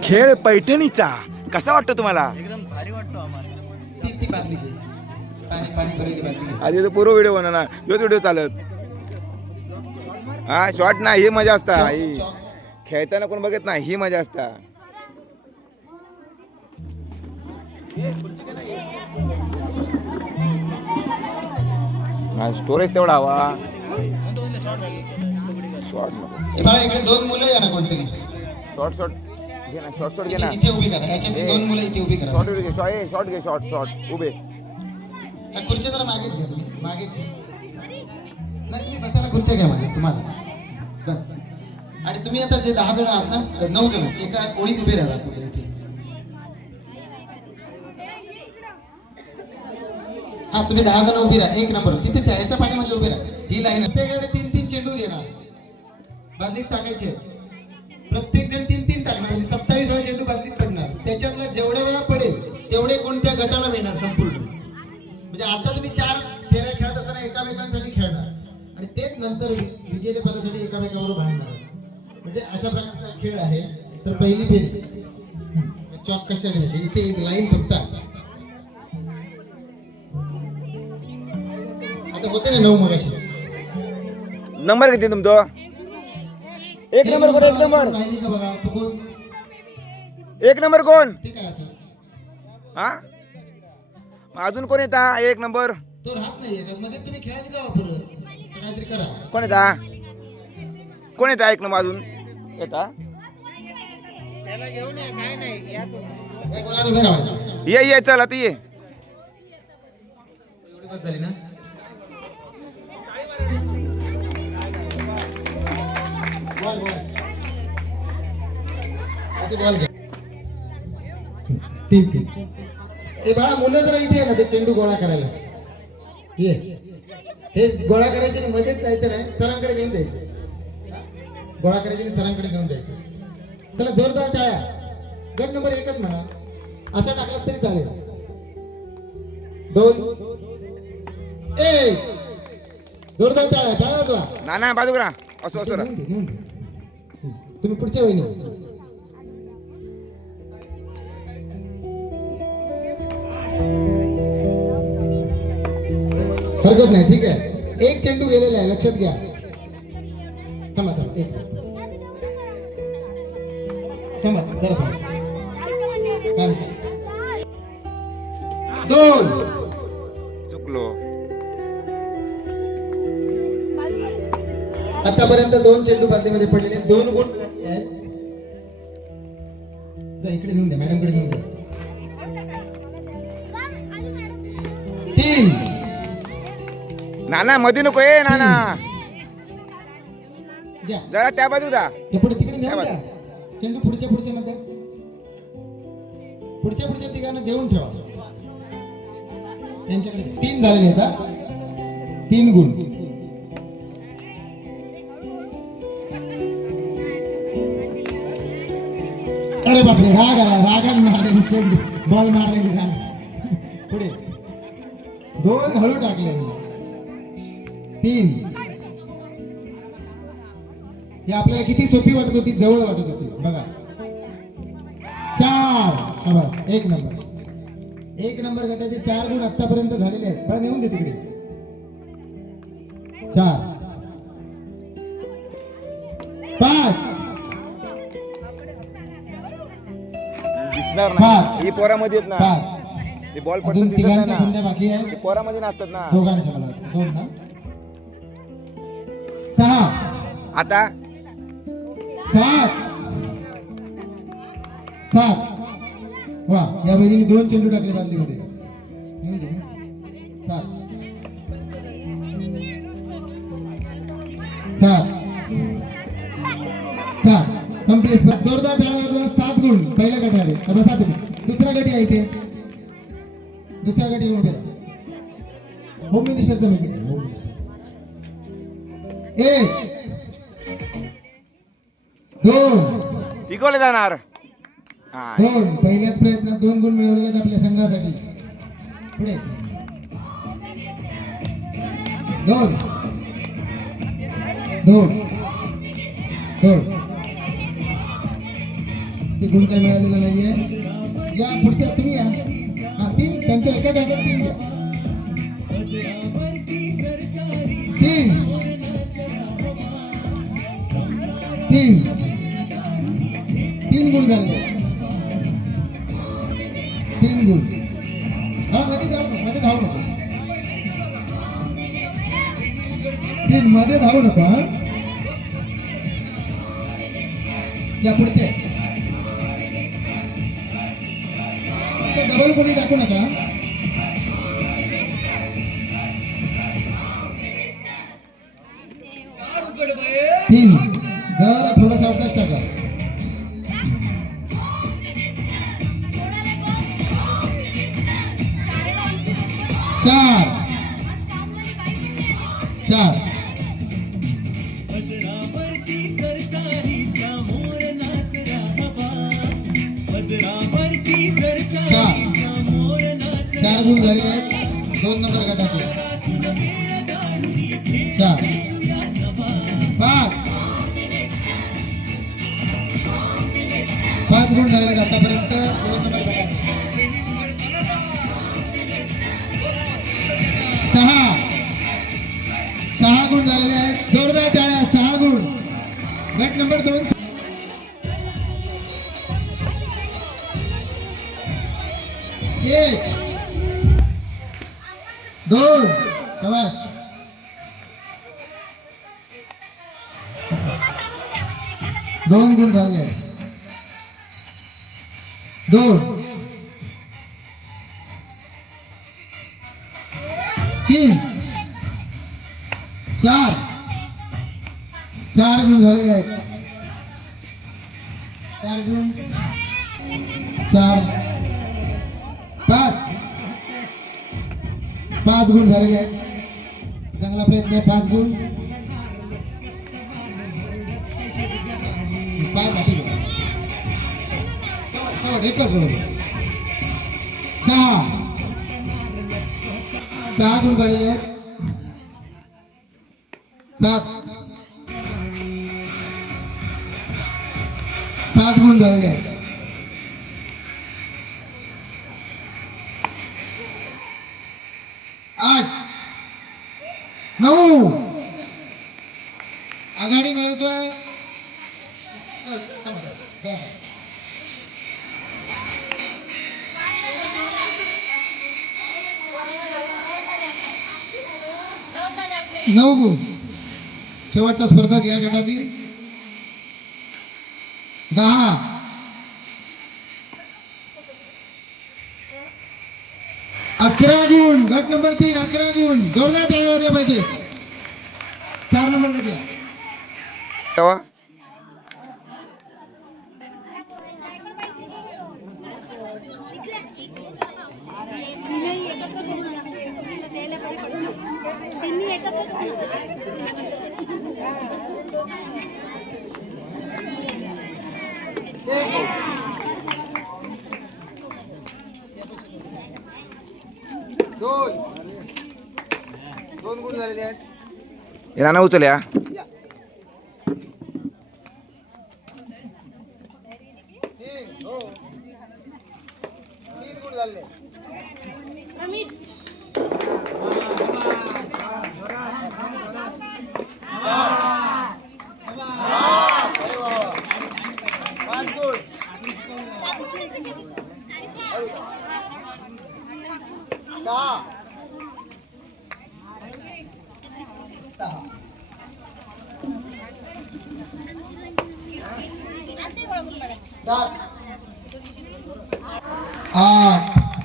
खेळ पैठणीचा कसा वाटतो तुम्हाला? एकदम भारी वाटतो आम्हाला. ती बातमी घे पाणी भरायची बातमी घे. आधी तर पूर्ण व्हिडिओ बनवणार ह्योच व्हिडिओ चालत. हा शॉर्ट नाही ही मजा असता. खेळताना कोण बघत नाही ही मजा असता. स्टोरेज तेवढा हवा. शॉर्ट बाळा इकडे दोन मुलं या ना कोणतरी. शॉर्ट घे ना. शॉर्ट घे ना. इथे उभी करा. याच्यात दोन मुलं इथे उभी करा. शॉर्ट उभे. खुर्च्या जरा मागेच घ्या तुम्ही. मागेच घ्या. नाही तुम्ही बसायला खुर्च्या घ्या मागे तुम्हाला. बस. आणि तुम्ही आता जे 10 जण आहात ना 9 जण एका ओळीत उभे राहा कुठे इथे. हा तुम्ही 10 जण उभी राहा. 1 नंबर तिथे त्याच्या पाठीमागे उभे राहा. ही लाईन प्रत्येकाकडे 3-3 चेंडू देणार. बादलीत टाकायचे. प्रत्येक जण 3-3 टाकणार म्हणजे 27 वेळा चेंडू बादलीत पडणार. त्याच्यातला जेवढ्या वेळा पडेल तेवढे गुण त्या गटाला मिळणार संपूर्ण. म्हणजे आता तुम्ही 4 फेऱ्या खेळत असताना एकामेकांसाठी खेळणार आणि तेच नंतर विजेतेपदासाठी एकामेकावर भांडणार. म्हणजे अशा प्रकारचा खेळ आहे. तर पहिली फेरी चॉक कशाने येते इथे एक लाईन फक्त आता होते ना 9 मगाशी. नंबर किती तुमचं? 1 नंबर कोण? 1 नंबर राहिली का बघा चुकून. 1 नंबर कोण? ते काय असं हा मग अजून कोण येता? 1 नंबर तो राहत नाहीये का मध्ये तुम्ही खेळायला जावा परत काहीतरी करा. कोण येता? 1 नंबर अजून येता? त्याला घेऊन ये काय नाही या तुम्ही गोला उभे राहायचं. ये चल आता ये. एवढी बस झाली ना. बॉल घ्या. 3-3. ए बाळा मुलं जरा इथे आहे ना ते चेंडू गोळा करायला ये. हे गोळा करायचे आणि मध्येच जायचं नाही. सरांकडे घेऊन जायचं. गोळा करायचे आणि सरांकडे घेऊन जायचं. त्याला जोरदार टाळ्या. गट नंबर 1च म्हणा. असं टाकलं तरी चालेल. 2 1 जोरदार टाळ्या. टाळ्या वाजवा. ना बाजू करा. असो नेऊन दे. तुम्ही पुढच्या वहिनी हरकत नाही. ठीक आहे. 1 चेंडू गेलेला आहे लक्षात घ्या. थांबा 1 थांबा जरा थांबा. 2 चुकलो. आतापर्यंत 2 चेंडू बादलीमध्ये पडलेले 2 गुण आहेत. जा इकडे नेऊन द्या. मॅडमकडे नेऊन द्या. 3 नाना मध्ये नको ये नाना. घ्या. जरा त्या बाजू दा. ते पुढे तिकडे नेऊन द्या. चेंडू पुढच्या नंतर पुढच्या तिघांना देऊन ठेवा. त्यांच्याकडे 3 झालेले आहेत. 3 गुण. अरे बापरे राग आला. रागाने मारलेली चेंडू बॉल मारलेली राग. पुढे 2 हळू टाकले. 3 ही आपल्याला किती सोपी वाटत होती जवळ वाटत होती बघा. 4 शाबास. 1 नंबर गटाचे 4 गुण आतापर्यंत झालेले आहेत. पण नेऊन दे तिकडे. 4 5 दिसणार 5 नाही. ही पोरामध्ये येत ना. 5 ते बॉल अजून पडून तिघांच्या संध्या बाकी आहेत. पोरामध्ये नाचतात ना. दोघांच्या मला 2 ना. 6 आता 7 वा या बहिणीने 2 चेंडू टाकले बादलीमध्ये. 7 संपले. जोरदार टाळ्या वाजवा. 7 गुण पहिल्या गटाने. बसा तुम्ही. दुसरा गटी आहे इथे. दुसरा गटी येऊन उभे राहा. होम मिनिस्टरचं म्हणजे होम मिनिस्टर. 1 2 टिकवले जाणार. 2 पहिल्याच प्रयत्नात 2 गुण मिळवलेले आहेत आपल्या संघासाठी. पुढे 2 ते गुण काय मिळालेलं नाहीये. या पुढच्या तुम्ही या. 3 त्यांच्या एकाच हातात 3 द्या. 3 झाले. 3 गुण. हा मध्ये धावू नको. 3 मध्ये धावू नको. या पुढचे डबल कोणी टाकू नका. 3 जरा थोडासा अवकाश टाका. 4 4 गुण झाले आहेत 2 नंबर गटाचे. 4 5 गुण झाले आहेत आतापर्यंत 2 नंबर गटाचे. 6 गुण झालेले आहेत. जोरदार टाळ्या. 6 गुण. गट नंबर 2. 1 2 शाबाश. 2 गुण झाले. 2 3 4 गुण झालेले आहेत. 4 गुण. 4 5 गुण झालेले आहेत. चांगला प्रयत्न आहे. 5 गुण. 5 वाटी शेवट एकच बरोबर. 6 गुण झालेले आहेत. 7 गुण झालेले आहेत. 8 9 आघाडी मिळवतोय. 9 गुण. शेवटचा स्पर्धक या गटातील. 10 11 गुण. गट नंबर 3 11 गुण. जोरदार टाळ्या वाजल्या पाहिजे. 4 नंबर गट. तेव्हा दोन गुण झालेले आहेत. नाना उचल्या. 3 गुण झाले.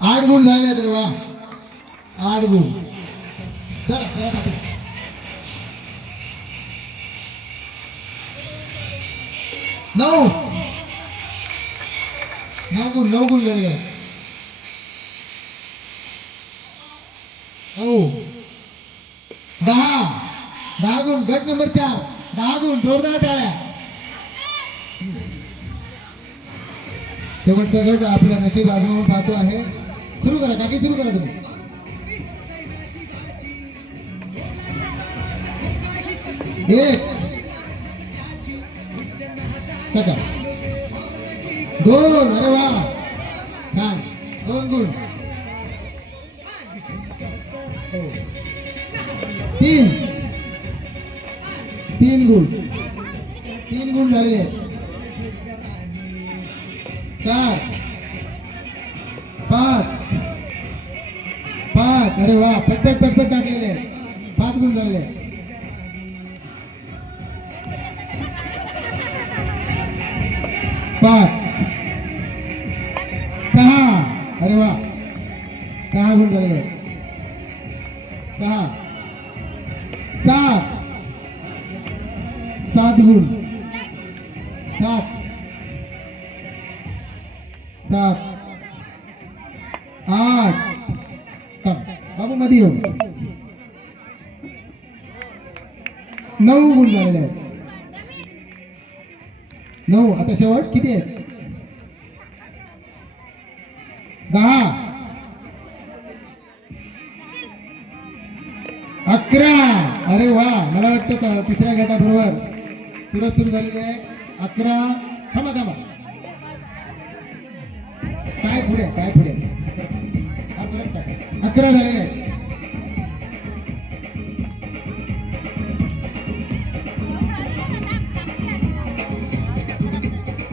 आठ गुण झाले आहेत रे वा. 8 गुण. चला चला पाठी. 9 गुण झाले आहेत. 10 गुण. गट नंबर 4 10 गुण. जोरदार टाळ्या. शेवटचा गट आपल्या नशीब आजमावून पाहतो आहे. सुरू करा काकी. सुरू करा तुम्ही. 1 2. अरे वा छान. 2 गुण. 3 गुण. 3 गुण झालेले. 4 5 5 अरे वा पटपट पटपट टाकलेले 5 गुण झाले 5 6 अरे वा 6 गुण झाले 6 7 7 गुण 7 7 8 बाबू मध्ये येऊ 9 गुण झालेले आहेत 9 आता शेवट किती आहेत 10 11 अरे वा मला वाटतं तिसऱ्या गटाबरोबर सुरस सुरू झालेली आहे 11 थांबा थांबा काय पुढे हा परत टाका 11 झालेले आहेत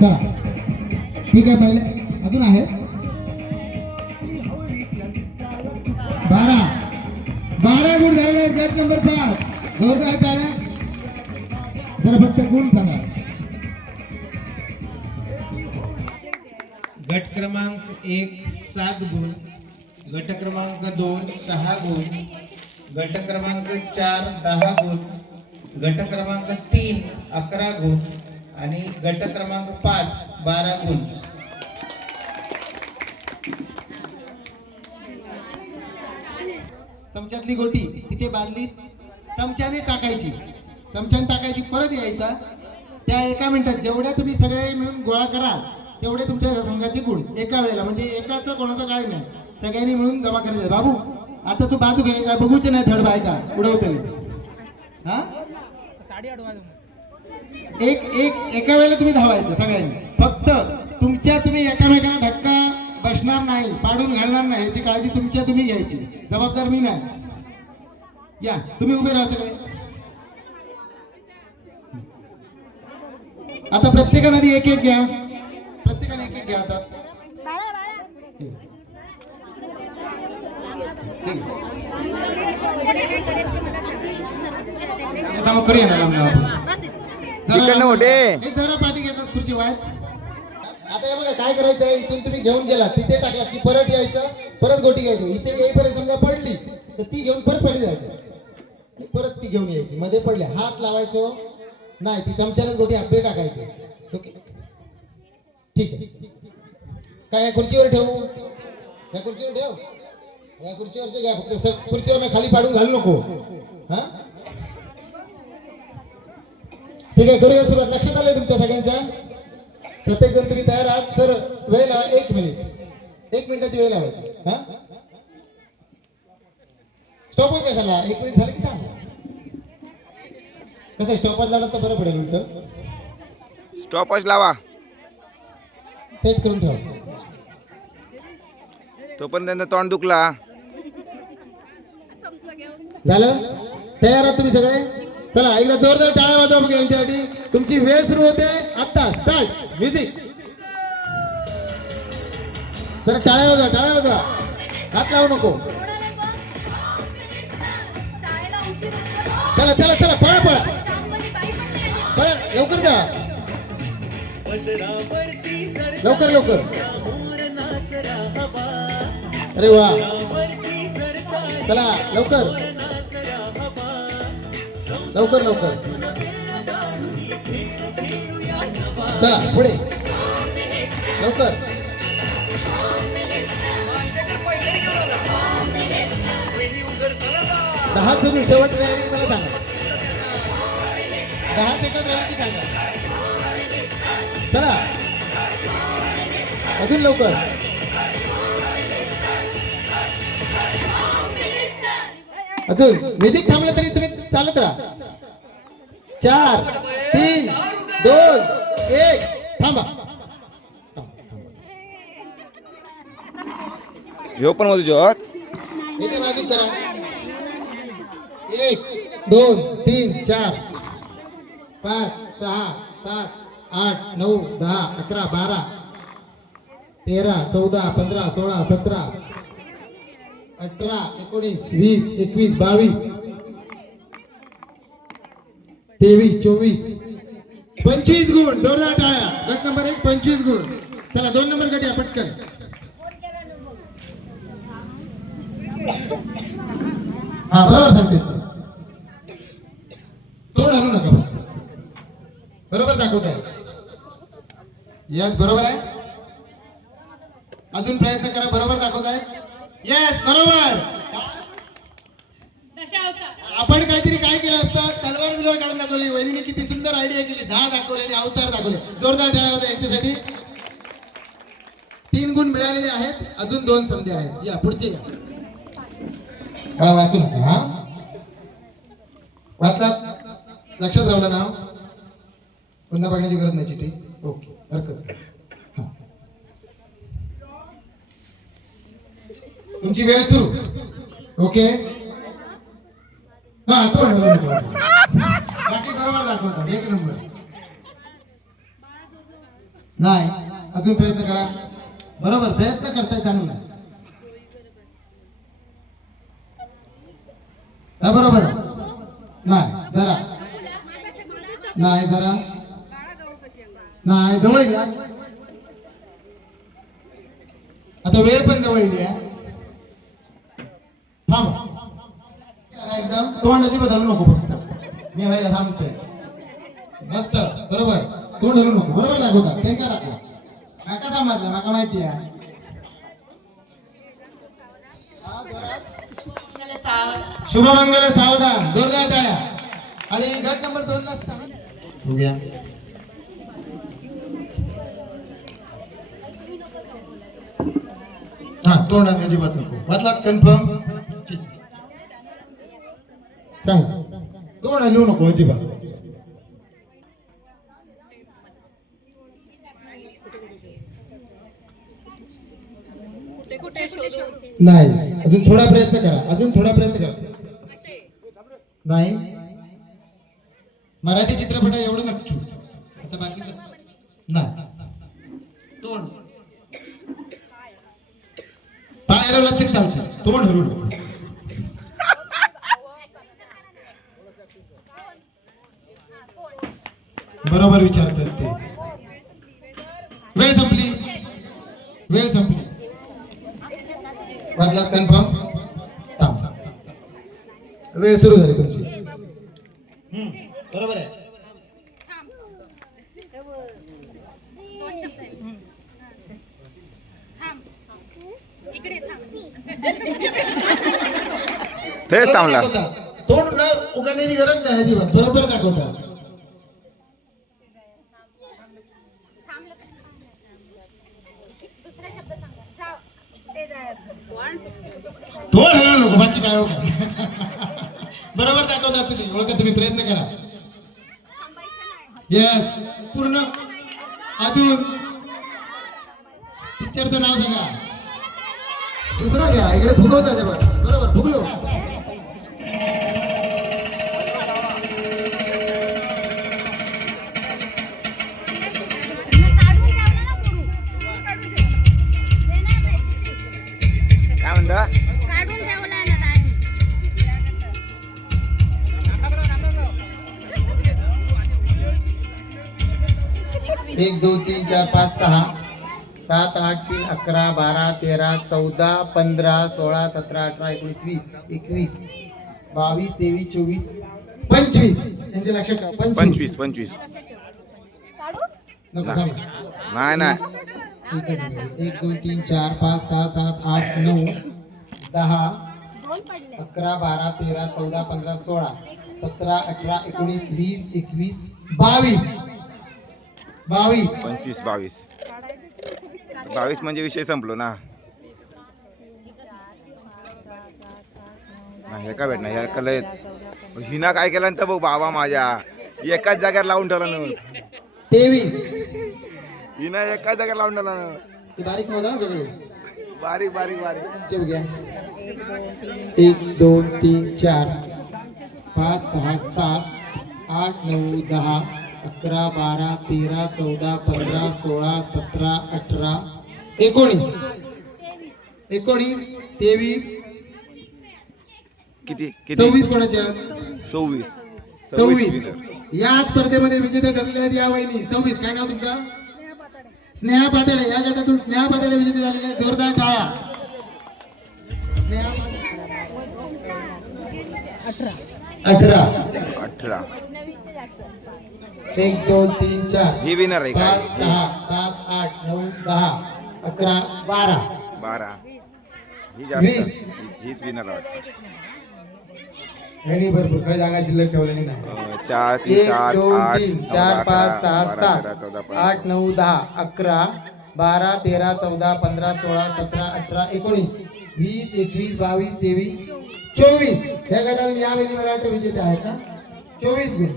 चला ठीक आहे पहिले अजून आहे 12 गुण झालेले आहेत गट नंबर 5 जोरदार टाळ्या जरा फक्त गुण सांगा गट क्रमांक 1 7 गुण गट क्रमांक 2 6 गुण गट क्रमांक 4 10 गुण गट क्रमांक 3 11 गुण आणि गट क्रमांक 5 12 गुण चमच्यातली गोटी तिथे बादलीत चमच्याने टाकायची परत यायचा त्या एका मिनिटात जेवढ्या तुम्ही सगळे मिळून गोळा कराल तेवढे तुमच्या संघाचे गुण एका वेळेला म्हणजे एकाचं कोणाचं काय नाही सगळ्यांनी मिळून जमा करायचं बाबू आता तू बाजू घे काय बघूचे नाही थर्ड बायका उडवते हा एका वेळेला तुम्ही धावायचं सगळ्यांनी फक्त तुम्ही एकामेकांना धक्का बसणार नाही पाडून घालणार नाही याची काळजी तुम्ही घ्यायची जबाबदार मी नाही या तुम्ही उभे राहा सगळे आता प्रत्येकाने एक घ्या आता आता मग करूया ना जरा पाठी घेतात खुर्ची वाच आता हे बघा काय करायचं आहे इथून तुम्ही घेऊन गेला तिथे टाकला की परत यायचं परत गोटी घ्यायची इथे येईपर्यंत समजा पडली तर ती घेऊन परत पडली जायची परत ती घेऊन यायची मध्ये पडले हात लावायचो नाही ती चमच्याने गोटी आपली टाकायची ओके ठीक आहे काय या खुर्चीवर ठेवू या खुर्चीवरचे घ्या फक्त खुर्चीवर खाली पाडून घालू नको हा ठीक आहे करूया सुरुवात लक्षात आलंय तुमच्या सगळ्यांच्या प्रत्येक जण तुम्ही तयार आहात सर वेळ लावा 1 मिनिटाची वेळ लावायची हा स्टॉपच कशाला 1 मिनिट झालं की सांगा कसं स्टॉपच लावलं तर बरं पडेल उलट स्टॉपच लावा सेट करून ठेवा तो पण त्यांना तोंड दुखला झालं तयार आहात तुम्ही सगळे चला एकदा जोरदार टाळ्या वाजवा बघा यांच्यासाठी तुमची वेळ सुरू होते आता स्टार्ट म्युझिक जरा टाळ्या वाजवा हात लावू नको चला पळा लवकर जा लवकर अरे वा चला लवकर चला पुढे लवकर दहा सुरू शेवट राहिली मला सांगा 10 सेकंद राहिले की सांगा चला अजून लवकर अजून म्युझिक थांबलं तरी तुम्ही चालत राहा 4 3 2 1 थांबा ह्यो पण वाजू जोत इथे वाजून करा 1 2 3 4 5 6 7 8 9 10 11 12 13, 14, 15, 16, 17, 18, 19, 20, 21, 22, 23, 24, 25 गुण. जोरदार टाळ्या. गट नंबर 1 25 गुण. चला 2 नंबर गट या पटकन. हा बरोबर सांगते. तोड हलू नका. बरोबर दाखवत आहे. यस बरोबर आहे. अजून प्रयत्न करा. बरोबर दाखवत आहे. यस बरोबर. आपण काहीतरी काय केलं असतं, तलवार बिलवार काढून दाखवली. वहिनीने किती सुंदर आयडिया केली. 10 दाखवले आणि अवतार दाखवले. जोरदार टाळ्या होत्या यांच्यासाठी. 3 गुण मिळालेले आहेत. अजून 2 संधी आहेत. या पुढचे या. मला वाचू नका. हा वाचलात, लक्षात राहिलं नाव. पुन्हा बघण्याची गरज नाही चिठी. ओके हरकत. हा तुमची वेळ सुरू. ओके हा तो बाकी बरोबर दाखवतात. 1 नंबर. नाही अजून प्रयत्न करा. बरोबर प्रयत्न करताय चांगला. बरोबर नाही जरा नाही जरा नाही जवळ येईल. आता वेळ पण जवळ येईल. थांब एकदम तोंडाची बदलू नको. फक्त मी थांबतोय. मस्त बरोबर. तोंड हलू नको. बरोबर दाखवता. ते का दाखवा. माका समजलं. माका माहिती आहे. शुभमंगल सावधान. जोरदार टाळ्या. आणि गट नंबर 2 ला सांग. हा तोंड अजिबात नको. वाचला कन्फर्म. सांग. तोंड हलवू नको अजिबात. नाही अजून थोडा प्रयत्न करा. अजून थोडा प्रयत्न करा. नाही मराठी चित्रपट एवढं नक्की. आता बाकीचं नाही. तोंड पाय हलवला तरी चालतं. तोंड हलवू नको. बरोबर विचारतात ते. वेळ संपली. वेळ संपली. वाजलात कन्फर्म. थांब. वेळ सुरू झाली तुमची. बरोबर आहे. तेच थांबला. तोंड न उघडण्याची गरज नाही अजिबात. बरोबर दाखवता. तोंड हलवू नको. बाकी काय हो. बरोबर दाखवता तुम्ही. ओळखा तुम्ही. प्रयत्न करा. यस पूर्ण. अजून पिक्चरचं नाव सांगा. दुसरं घ्या. इकडे फुगवता ते बघा. बरोबर फुगलो. काय म्हणता. 1 2 3 4 5 6 7 8 3 11 12 13 14 15 16 17 18 19 20 21 22 23 24 25. यांच्या लक्षात ठेवा. 25 25 नको थांब. नाही नाही. 1 2 3 4 5 6 7 8 9 10 11 12 13 14 15 16 17 18 19 20 21 22 22 25 22 22 म्हणजे विषय संपलो ना. हे का भेटणार. ह्या कलेत हिना काय केलं तर बघ बाबा माझ्या. एकाच जागेवर लावून ठेवला ना. 23 हिना एकाच जागेवर लावून ठेवला ना. ते बारीक मोजा सगळे. बारीक बारीक बारीक. चल घ्या. 1 2 3 4 5 6 7 8 9 10 11 12 13 14 15 16 17 18 19 23 किती किती 26 कोणाच्या 26 26 या स्पर्धेमध्ये विजेते ठरलेले आहेत या वहिनी 26. काय नाव तुमचं? स्नेहा पातळे. या गटातून स्नेहा पातळे विजेते झालेले आहेत. जोरदार टाळा. स्नेहा 18 1 2 3 4 ही विनर आहे 5 6 7 8 9 10 11 12 12 ही 20. जास्त हीच विनर वाटतं. यांनी भरपूर काही जागा शिल्लक ठेवलेली नाही. 4 3 1 7 2 8 3 4 5 6 7 14 8 9 10 11 12 13 14 15 16 17 18 19 20 21 22 23 24 या गटात यावेळी मला वाटतं विजेते आहेत ना. 24 गुण.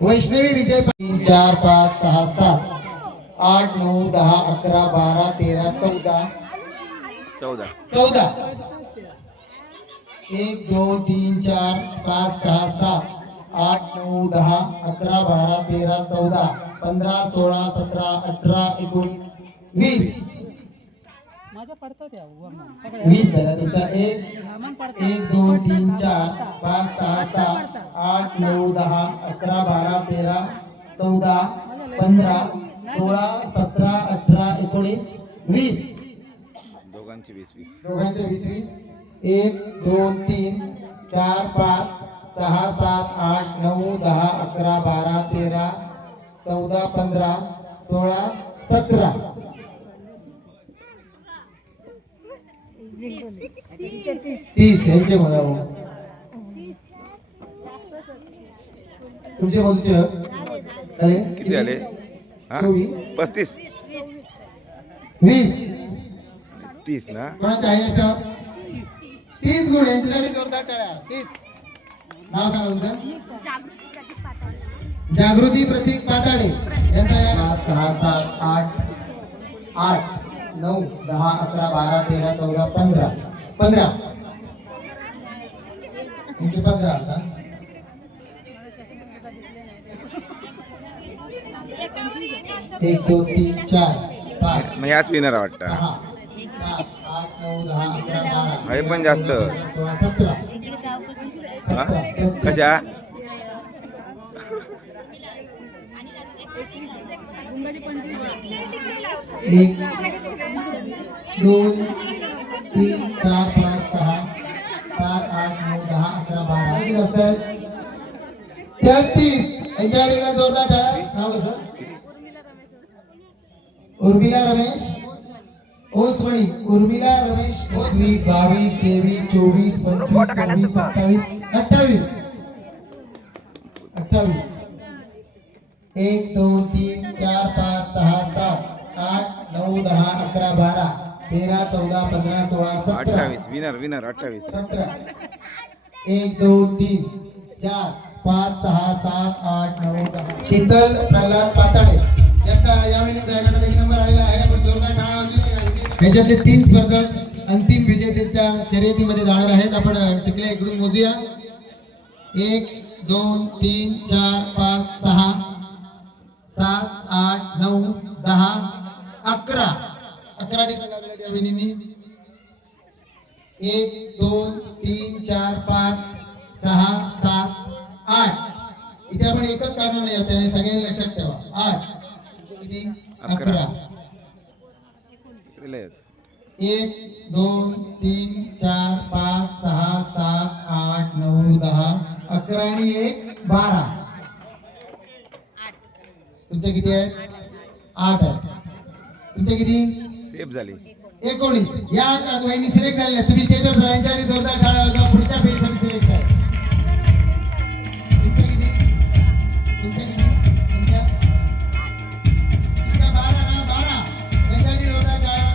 वैष्णवी विजय 3 4 5 6 7 8 9 10 11 12 13 14 14 1 2 3 4 5 6 7 8 9 10 11 12 13 14 15 16 17 18 19 20 20 झाला तुमचा. 1 2 3 4 5 6 7 8 9 10 11 12 13 14 15 16 17 18 19 20 दोघांची 20 दोघांचे 20 20 1 2 3 4 5 6 7 8 9 10 11 12 13 14 15 16 17 30 यांचे बघा हो. तुमचे बाजूचे अरे किती झाले? 24 35 20 30 ना. कोणाचे आहे याच्यावर 30 गुण यांच्यासाठी जोरदार टाळ्या. 30 नाव सांगा तुमचं? जागृती प्रतीक पाताडे यांचा या 5 6 7 8 8 9 10 11 12 13 14 15 15 यांचे 15 आता 1 2 3 4 5 मग ह्याच विनर वाटतं. 6 7 8 9 10 11 12 हे पण जास्त 16 17 हा? कशा एक 2 3 4 5 6 7 8 9 10 11 12 किती असतात? 33 यांच्याकडे जोरदार टाळा. नाव कसं? उर्मिला रमेश ओसमणी. उर्मिला रमेश 21 22 23 24 25 26 27 28 28 1 2 3 4 5 6 7 8 9 10 11 12 13 14 15 16 17 28 विनर विनर 28 17 1 2 3 4 5 6 7 8 9 10 शीतल प्रल्हाद पाताडे याचा यावेळी जायगटात 1 नंबर आलेला आहे. आपण जोरदार टाळ्या वाजवूया. याच्यातले 3 स्पर्धक अंतिम विजेत्याच्या शर्यतीमध्ये जाणार आहेत. आपण टिकल्या इकडून मोजूया. 1 2 3 4 5 6 7 8 9 10 11 11 टिकल्या लावलेल्या त्या बहिणींनी. 1 2 3 4 5 6 7 8 इथे आपण एकच काढणार नाही. त्याने सगळ्यांनी लक्षात ठेवा. 8 किती 11 1 2 3 4 5 6 7 8 9 10 11 आणि 1 12 तुमचे किती आहेत? 8 आहेत. तुमचे किती? सेफ झाली 19. या वहिनी सिलेक्ट झालेल्या. तुम्ही स्टेजवर सगळ्यांच्यासाठी जोरदार टाळ्या वाजवा. पुढच्या फेरीसाठी सिलेक्ट आहे. तुमचे किती? तुमचे किती? तुमच्या 12 ना 12 त्यांच्यासाठी जोरदार टाळ्या.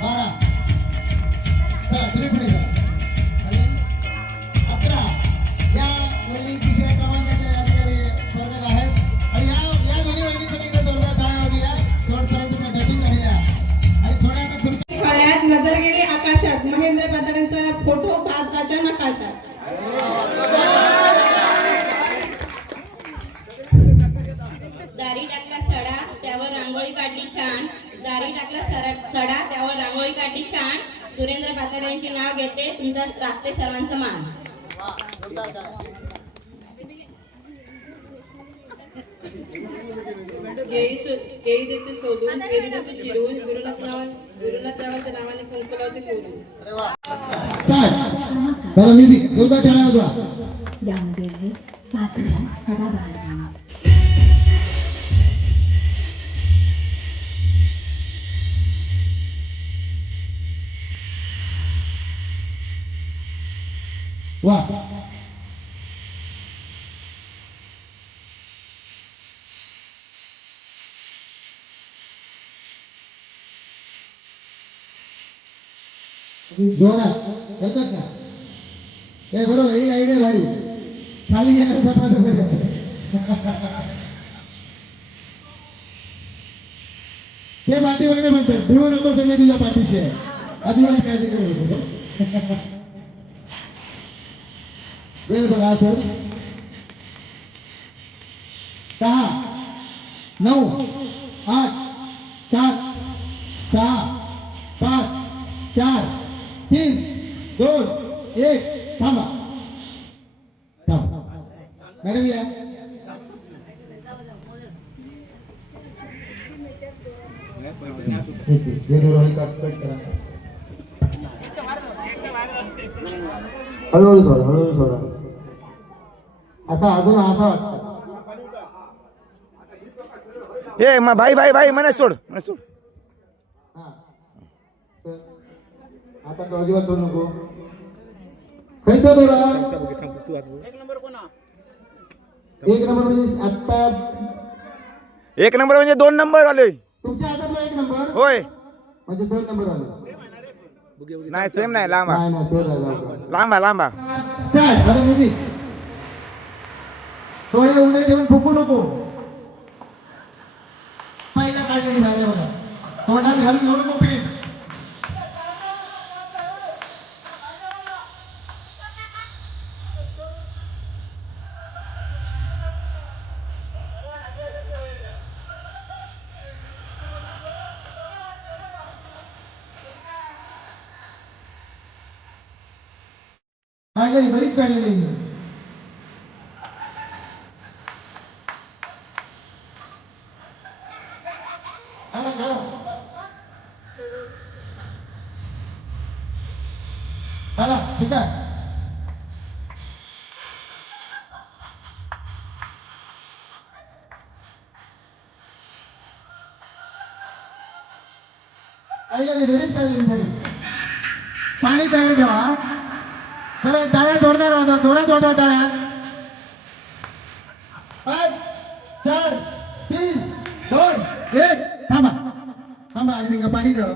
12 चला तुम्ही पुढे जा. 11 या वहिनी तिसऱ्या क्रमांकाच्या या ठिकाणी स्पर्धक आहेत. आणि या दोन्ही वहिनींसाठी एकदा जोरदार टाळ्या वाजवूया. शेवटपर्यंत त्या डटिंग राहिल्या आणि थोड्या आता खुर्ची फळ्यात नजर गेली आकाशात. महेंद्र पातळेंचा फोटो भारताच्या नकाशात. दारी टाकला सडा त्यावर रांगोळी काढली छान. दारी टाकला सडा, त्यावर रांगोळी काढली छान. सुरेंद्र पातळे यांचे नाव घेते, तुमचा राखते सर्वांचा मान. केळी देते शोधून, केळी देते चिरून, गुरुनाथ नावाने कुंकू लावते खोदून. चला म्युझिक जोरदार टाळ्या वाजवा. यामध्ये आहे 5,000 सदाबहार नामा. वा जोरात करतात का? हे बरोबर, ही आयडिया भारी. खाली येण्याचा माझं बरं. ते पाठी वगैरे म्हणतात भिवू नको, सगळे तुझ्या पाठीशी आहे, अजिबात काळजी करू नको. वेळ बघा सर. 10, 9, 8, 7, 6, 5, 4, 3, 2, 1. थांबा थांबा मॅडम या. हळूहळू सोडा, हळूहळू सोडा. असा अजून असा वाटतं. ए भाई भाई भाई मला सोड, मला सोड. आता तो अजिबात सोड नको. खायचा दोरा. एक नंबर म्हणजे आता 1 नंबर म्हणजे 2 नंबर आले तुमच्या हातातला 1 नंबर होय. म्हणजे 2 नंबर आले. नाही सेम नाही, लांबा नाही नाही, दोन राहिला. लांबा लांबा. स्टार्ट. आता म्युझिक. डोळे उघडे ठेवून फुकू नको. पहिला काढलेली झाले बघा. तोंडात घालून घेऊ नको पेन. काढलेली, बरीच काढलेली. चला ठीक आहे. बरीच काढलेली तरी. पाणी तयार ठेवा. चला टाळ्या जोरदार वाजवा, जोरात वाजवा टाळ्या. 5, 4, 3, 2, 1. थांबा थांबा. आणि पाणी द्या.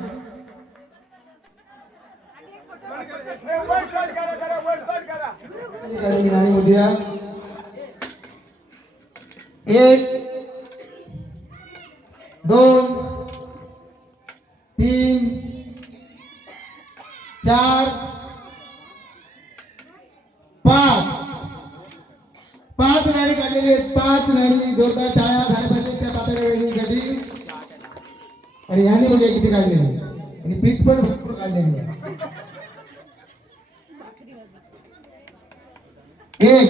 एक 2 3 4 5 गाडी काढलेली आहेत. 5 गाडी. जोरदार टाळ्या झाल्या पाहिजे त्या पातळ्या वेळीसाठी. आणि यांनी बघा किती काढलेली. आणि पीठ पण भरपूर काढलेली आहे. 1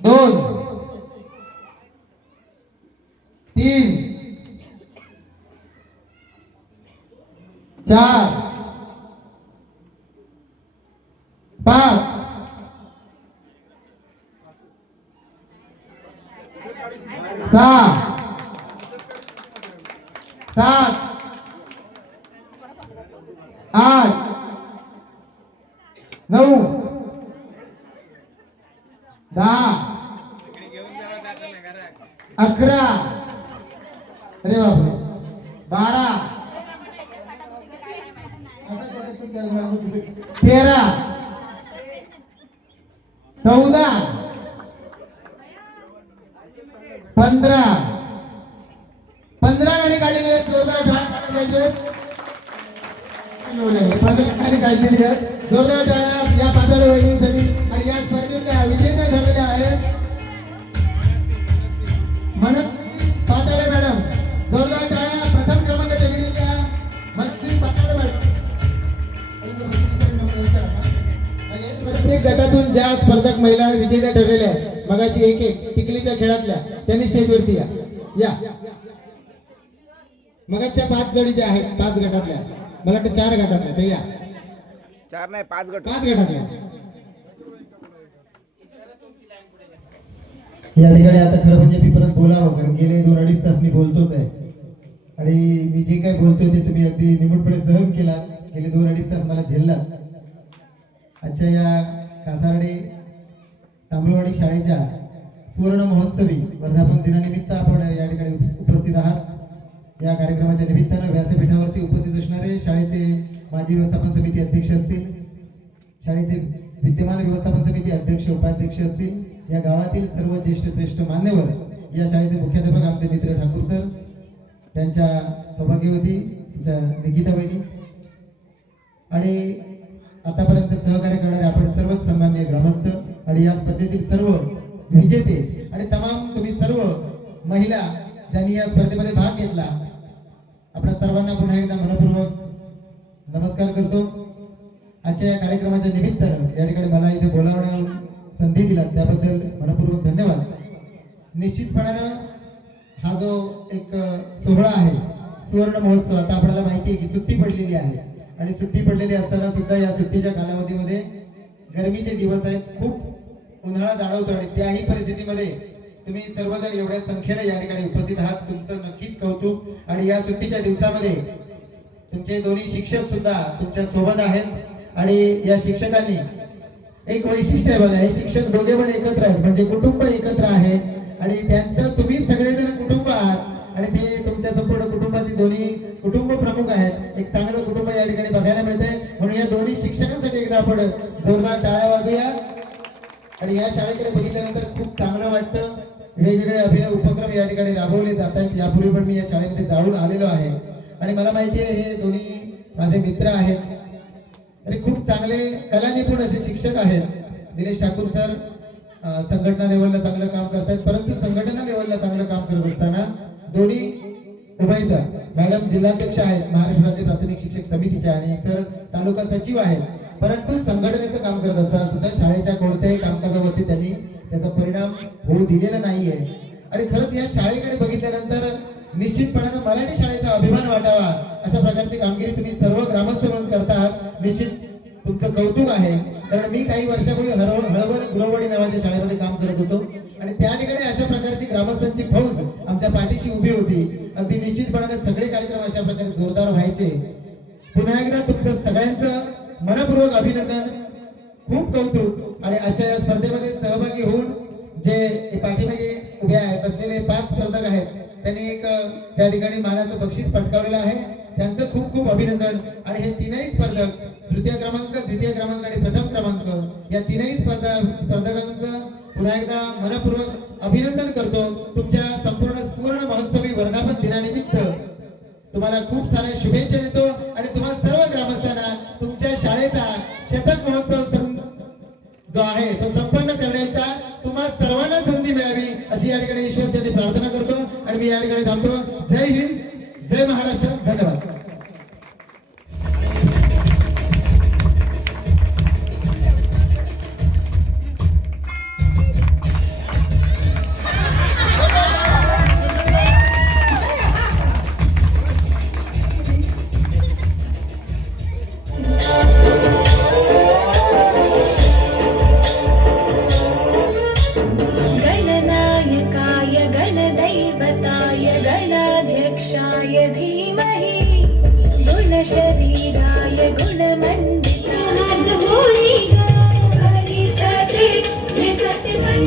2 3 4 5 6 7 8 9 10 11. अरे बापरे. 12 13 14 15 गाडी काढलेली आहेत. जोरदार टाळ्या काढायचे. 15 गाडी काढलेली आहेत. जोरदार टाळ्या या पातळी वहिनींसाठी. आणि या स्पर्धेतल्या विजेत्या ठरलेल्या आहेत म्हणून पातळे मॅडम. जोरदार जोड्या ठरलेल्या आहेत मगाशी एक एक टिकलीच्या खेळातल्या त्यांनी स्टेजवरती या मगाच्या 5 जोडी ज्या आहेत 5 गटातल्या मला वाटतं 4 गटातल्या ते या 4 नाही 5 गट 5 गटातल्या या ठिकाणी आता खरं म्हणजे मी परत बोलावं कारण गेले 2-2.5 तास मी बोलतोच आहे आणि मी जे काय बोलतोय ते तुम्ही अगदी निमूटपणे सहन केला गेले 2-2.5 तास मला झेललात. आजच्या या कासारडे तांबळवाडी शाळेच्या सुवर्ण महोत्सवी वर्धापन दिनानिमित्त आपण या ठिकाणी उपस्थित आहात. या कार्यक्रमाच्या निमित्तानं व्यासपीठावरती उपस्थित असणारे शाळेचे माजी व्यवस्थापन समिती अध्यक्ष असतील, शाळेचे विद्यमान व्यवस्थापन समिती अध्यक्ष उपाध्यक्ष असतील, या गावातील सर्व ज्येष्ठ श्रेष्ठ मान्यवर, या शाळेचे मुख्याध्यापक आमचे मित्र ठाकूर सर, त्यांच्या सौभाग्यवती तुमच्या निकिता बहिणी आणि आतापर्यंत सहकार्य करणारे आपण सर्वच सन्माननीय ग्रामस्थ आणि या स्पर्धेतील सर्व विजेते आणि तमाम तुम्ही सर्व महिला ज्यांनी या स्पर्धेमध्ये भाग घेतला, आपल्या सर्वांना पुन्हा एकदा मनपूर्वक नमस्कार करतो. आजच्या या कार्यक्रमाच्या निमित्तानं या ठिकाणी मला इथे बोलावण्याची संधी दिला त्याबद्दल मनपूर्वक धन्यवाद. निश्चितपणानं हा जो एक सोहळा आहे सुवर्ण महोत्सव, आता आपल्याला माहिती आहे की सुट्टी पडलेली आहे आणि सुट्टी पडलेली असताना सुद्धा या सुट्टीच्या कालावधीमध्ये गरमीचे दिवस आहेत, खूप उन्हाळा जाणवतो आणि त्याही परिस्थितीमध्ये तुम्ही सर्वजण एवढ्या संख्येने या ठिकाणी उपस्थित आहात, तुमचं नक्कीच कौतुक. आणि या सुट्टीच्या दिवसामध्ये तुमचे दोन्ही शिक्षक सुद्धा तुमच्या सोबत आहेत आणि या शिक्षकांनी एक वैशिष्ट्य आहे बघा, हे शिक्षक दोघे पण एकत्र आहेत म्हणजे कुटुंब एकत्र आहे आणि त्यांचं तुम्ही सगळेजण कुटुंब आहात आणि ते तुमच्या संपूर्ण कुटुंबाचे दोन्ही कुटुंब प्रमुख आहेत. एक चांगलं कुटुंब या ठिकाणी बघायला मिळतंय म्हणून या दोन्ही शिक्षकांसाठी एकदा आपण जोरदार टाळ्या वाजूया. आणि या शाळेकडे बघितल्यानंतर खूप चांगलं वाटतं. वेगवेगळे अभिनव उपक्रम या ठिकाणी राबवले जात आहेत. यापूर्वी पण मी या शाळेमध्ये जाऊन आलेलो आहे आणि मला माहिती आहे हे दोन्ही माझे मित्र आहेत आणि खूप चांगले कलानिपुण असे शिक्षक आहेत. निलेश ठाकूर सर संघटना लेवलला चांगलं काम करतात, परंतु संघटना लेवलला चांगलं काम करत असताना दोन्ही उभयता मॅडम जिल्हाध्यक्ष आहेत महाराष्ट्र राज्य प्राथमिक शिक्षक समितीच्या आणि सर तालुका सचिव आहेत, परंतु संघटनेचं काम करत असताना सुद्धा शाळेच्या कोणत्याही कामकाजावरती त्यांनी त्याचा परिणाम होऊ दिलेला नाहीये. आणि खरंच या शाळेकडे बघितल्यानंतर निश्चितपणानं मराठी शाळेचा अभिमान वाटावा अशा प्रकारची कामगिरी तुम्ही सर्व ग्रामस्थ म्हणून करत आहात. निश्चित तुमचं कौतुक आहे, कारण मी काही वर्षापूर्वी हळवद गुरवडी नावाच्या शाळेमध्ये काम करत होतो आणि त्या ठिकाणी अशा प्रकारची ग्रामस्थांची फौज आमच्या पाठीशी उभी होती. अगदी निश्चितपणाने सगळे कार्यक्रम अशा प्रकारे जोरदार व्हायचे. पुन्हा एकदा तुमचं सगळ्यांचं मनपूर्वक अभिनंदन, खूप कौतुक. आणि आजच्या या स्पर्धेमध्ये सहभागी होऊन जे पाठीमागे उभे आहेत बसलेले 5 स्पर्धक आहेत त्यांनी एक त्या ठिकाणी मानाचं बक्षीस पटकावलेलं आहे, त्यांचं खूप खूप अभिनंदन. आणि हे तीनही स्पर्धक तृतीय क्रमांक, द्वितीय क्रमांक आणि प्रथम क्रमांक या तीनही स्पर्धकांचं पुन्हा एकदा मनपूर्वक अभिनंदन करतो. तुमच्या संपूर्ण सुवर्ण महोत्सवी वर्धापन दिनानिमित्त तुम्हाला खूप साऱ्या शुभेच्छा देतो आणि तुम्हा सर्व ग्रामस्थांना तुमच्या शाळेचा शतक महोत्सव जो आहे तो संपन्न करण्याचा तुम्हा सर्वांना संधी मिळावी अशी या ठिकाणी ईश्वरचरणी प्रार्थना करतो आणि मी या ठिकाणी थांबतो. जय हिंद, जय महाराष्ट्र, धन्यवाद. गणनायकाय गणदैवताय गणाध्यक्षाय धीमहि गुणशरीराय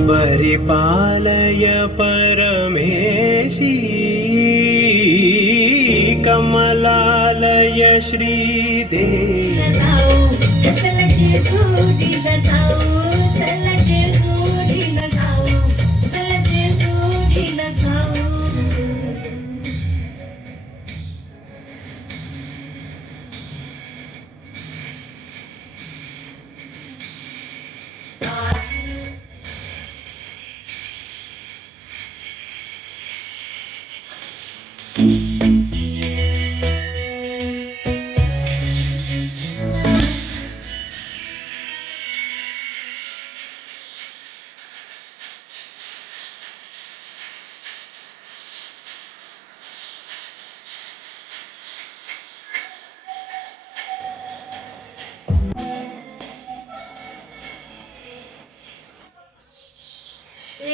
परिपालय परमेशी कमलालय श्रीदेव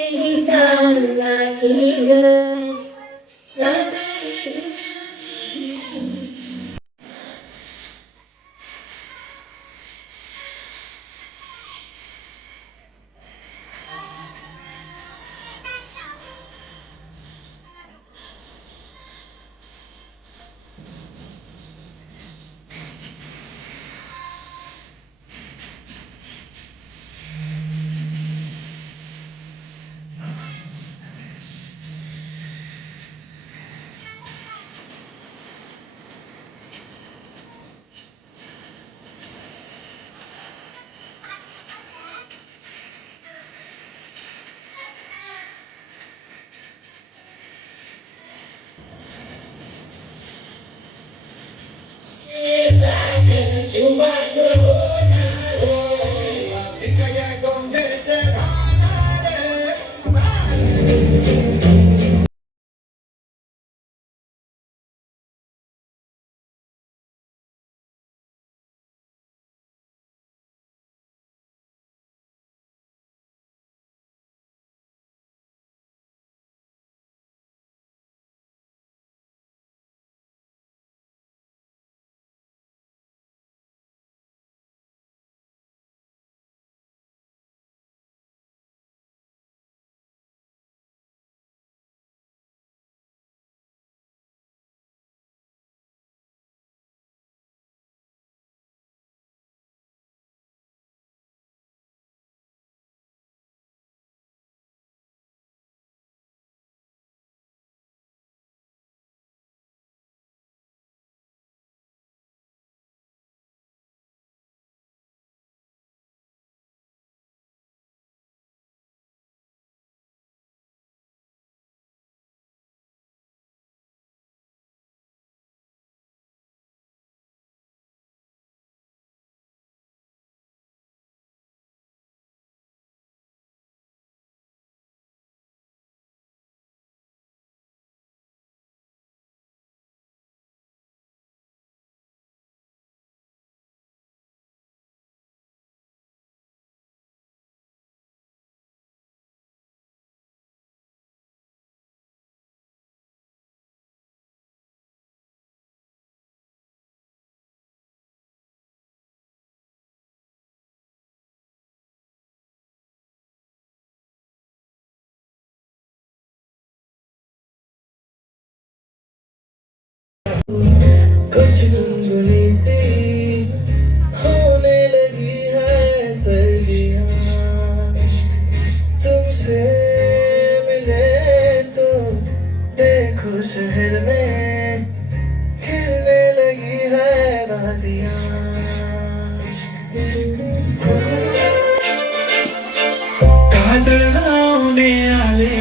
ही चालला की ग कुछ गुनगुनी सी होने लगी है सर्दियाँ तुमसे मिले तो देखो शहर में खिलने लगी है वादियाँ काजल होने आले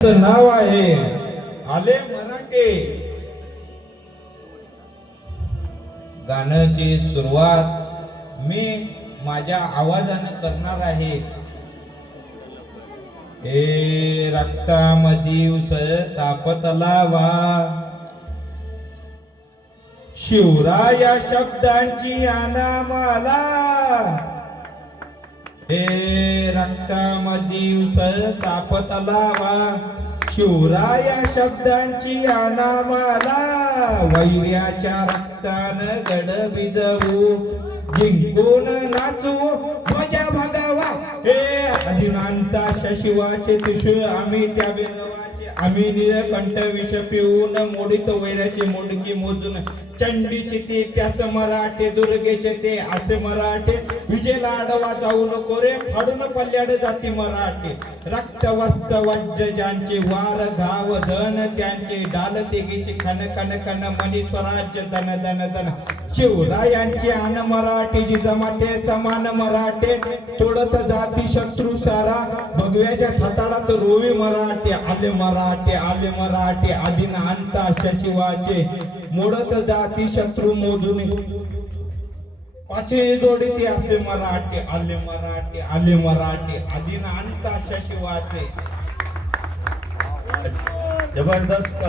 नाव आहे आले मराठे गाण्याची सुरुवात मी माझ्या आवाजानं करणार आहे. हे रक्तामधी उस तापतला वा, शिवराया शब्दांची आनामाला. हे रक्तामधी उस तापतला वा, शिवराया शब्दांची आनामाला. वैर्याच्या रक्तानं गड विजवू, जिंकून नाचू ध्वजा भगावा. हे अधिनांता शिवाचे त्रिशूळ आम्ही त्या बेगवाचे, आम्ही निळकंठ विष पिऊन मोडीत वैराची मुंडकी मोजून. चंडीचे ते प्यास मराठे, दुर्गेचे ते असे मराठे, विजेला आडवा जाऊ नको रे, फाडून पल्ल्याड जाती मराठे. रक्त वस्त वज्ज ज्यांचे, वार घाव धन त्यांचे, डाल तेगीचे खन कन कन, मनी स्वराज्य धन धन धन. शिवरायांची आन मराठे, जी जमाते समान मराठे, तोडत जाती शत्रू सारा, भगव्याच्या छताडात रोवी मराठे. आले मराठे आले मराठे, आदिन अंता शिवाचे, मोडत जाती शत्रू मोजून. पाचे जोडीते असे मराठे, आले मराठे आले मराठे, आदिन अंता शिवाचे. जबरदस्त.